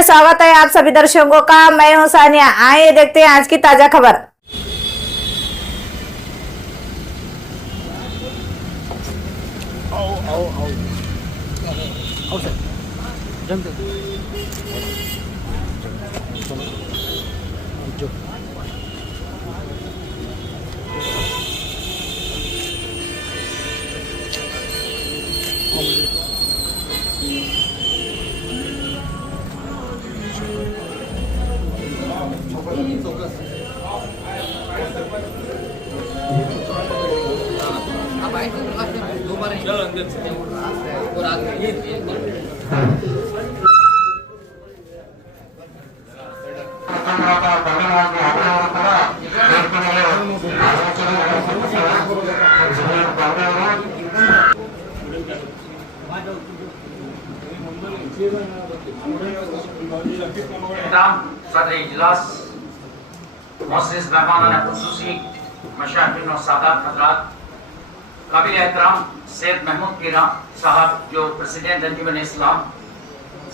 में स्वागत है आप सभी दर्शकों का। मैं हूं सानिया। आइए देखते हैं आज की ताजा खबर। सदर इजलास मोअज़्ज़िज़ मेहमानान ख़ुसूसी मशाइख़ और सादात हज़रात, काबिल एहतराम सैयद महमूद कीरा साहब जो प्रेसिडेंट अंजुमन इस्लाम,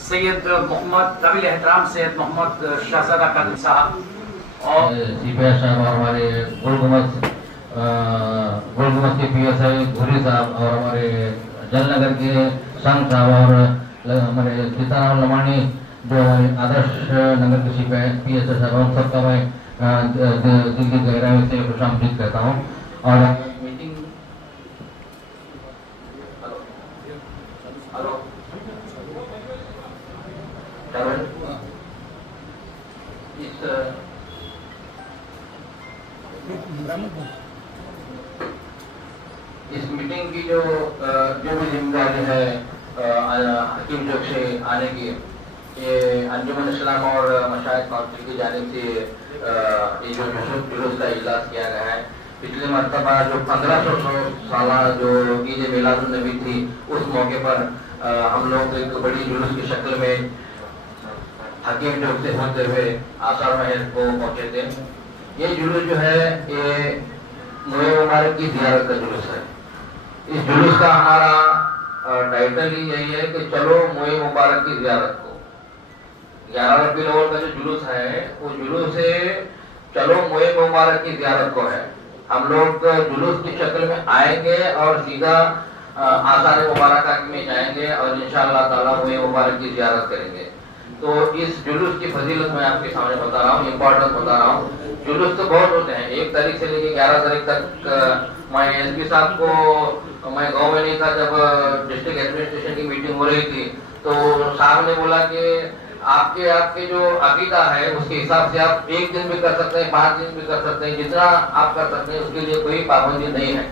सैयद मोहम्मद काबिल एहतराम सैयद मोहम्मद शहजादा कादिर साहब और सीपीआई साहब और हमारे गुलगुमत के पीएसआई धुरी साहब और हमारे जलनगर के संघ साहब और हमारे सीताराम लमानी जो हमारे आदर्श नगर के सीपीआई पीएसआई साहब उन सबका मैं दिल की गहराई से खुशामदीद कहता हूँ। और मीटिंग इस मीटिंग की जो भी जिम्मेदारी है हकीम चौक से आने की, ये अंजुमन इस्लाम और मशाइख काउंसिल की जानिब से ये जो जुलूस का इजलास किया गया है। पिछले मरतबा जो 1500 साल जो ईद मिलादुन नबी थी, उस मौके पर हम लोग एक बड़ी जुलूस की शक्ल में हकीम चौक से होते हुए आसार महल को पहुंचे थे। ये जुलूस जो है ये मोए मुबारक की ज़ियारत का जुलूस है। इस जुलूस का हमारा टाइटल ही यही है कि चलो मोए मुबारक की ज़ियारत को। 11 रबीउल अव्वल का जो जुलूस है वो जुलूस है चलो मोए मुबारक की ज़ियारत को है। हम लोग जुलूस की शक्ल में आएंगे और सीधा आसार मुबारक में जाएंगे और इंशाअल्लाह ताला मोए मुबारक की ज़ियारत करेंगे। तो इस जुलूस की फजीलत मैं आपके सामने बता रहा हूँ, इम्पोर्टेंस बता रहा हूँ। जुलूस तो बहुत होते हैं, 1 तारीख से लेकर 11 तारीख तक। मैं एसपी साहब को मैं गाँव में नहीं था जब डिस्ट्रिक्ट एडमिनिस्ट्रेशन की मीटिंग हो रही थी, तो साहब ने बोला कि आपके जो अकीदा है उसके हिसाब से आप 1 दिन भी कर सकते हैं, 5 दिन भी कर सकते हैं, जितना आप कर सकते हैं उसके लिए कोई पाबंदी नहीं है।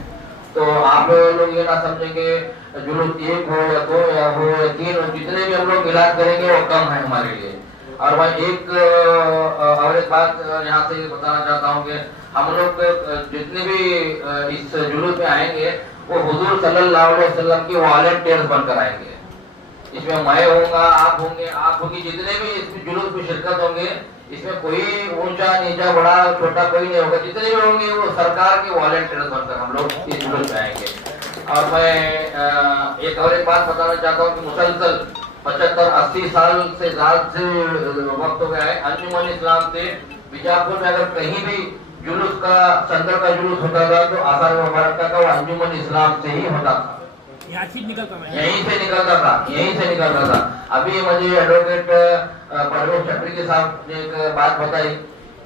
तो आप लोग ये ना समझें कि जुलूस 1 हो या 2 या हो या 3 हो, जितने भी हम लोग मिलाद करेंगे वो कम है हमारे लिए। और मैं एक बात यहाँ से बताना चाहता हूँ कि हम लोग जितने भी इस जुलूस में आएंगे वो हुजूर सल्लल्लाहु अलैहि वसल्लम की वॉलंटियर्स बनकर आएंगे। इसमें मैं होऊंगा, आप होंगे, आप होंगी, जितने भी इस जुलूस में शिरकत होंगे, इसमें कोई ऊंचा नीचा बड़ा छोटा कोई नहीं होगा। जितने भी होंगे वो सरकार के वॉलंटियर्स बनकर हम लोग इस जुलूस में आएंगे। और मैं एक बात बताना चाहता हूँ कि मुसलसल 75-80 साल से ज्यादा से वक्त हो गया है। अंजुमन इस्लाम से बीजापुर में अगर कहीं भी जुलूस का संदर का जुलूस होता था तो आसार मुबारक का वो अंजुमन इस्लाम से ही होता था, यहीं से निकलता था। अभी मुझे एडवोकेट परवेज चक्री साहब ने एक बात बताई,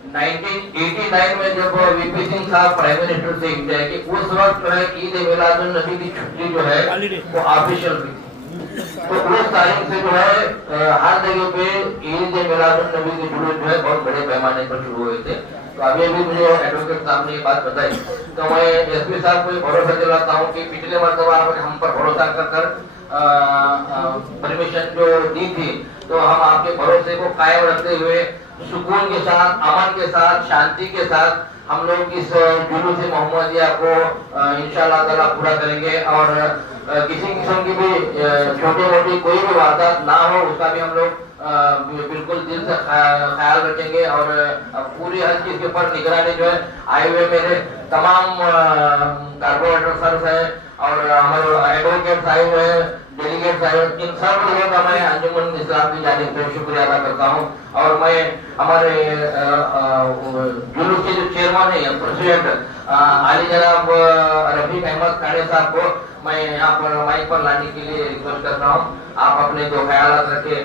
1989 में जब वीपी सिंह साहब प्राइम मिनिस्टर से इंडिया की, उस वक्त जो है ईद मिलादुन नबी की छुट्टी जो है वो ऑफिशियल थी। तो उस तारीख से जो है हर जगह पे ईद मिलादुन नबी के जुलूस जो है बहुत बड़े पैमाने पर शुरू हुए थे। तो अभी मुझे एडवोकेट साहब ने ये बात बताई, तो मैं एसपी साहब को भरोसा दिलाता हूँ कि पिछले मरतबा आपने हम पर भरोसा कर परमिशन जो दी थी, तो हम आपके भरोसे को कायम रखते हुए सुकून के साथ, अमन के साथ, शांति के साथ हम लोग इस जुलूस मोहम्मदिया को इंशाअल्लाह ताला पूरा करेंगे। और किसी किस्म की भी छोटी मोटी कोई भी वारदात ना हो उसका भी हम लोग बिल्कुल दिल से ख्याल रखेंगे। और पूरी हर चीज के ऊपर निगरानी जो है हाईवे मेरे तमाम कार्बोरेटर सर्व है और हमारे एडवोकेट साहिब है, डेलीगेट साहिब, इन सब लोगों का मैं अंजुमन इस्लाम की जानिब से शुक्रिया अदा करता हूँ। और मैं हमारे जुलूस के जो चेयरमैन है, प्रेसिडेंट आली जनाब रफीक अहमद खाड़े साहब को मैं यहाँ पर माइक पर लाने के लिए रिक्वेस्ट करता हूँ। आप अपने जो ख्यालात रखे।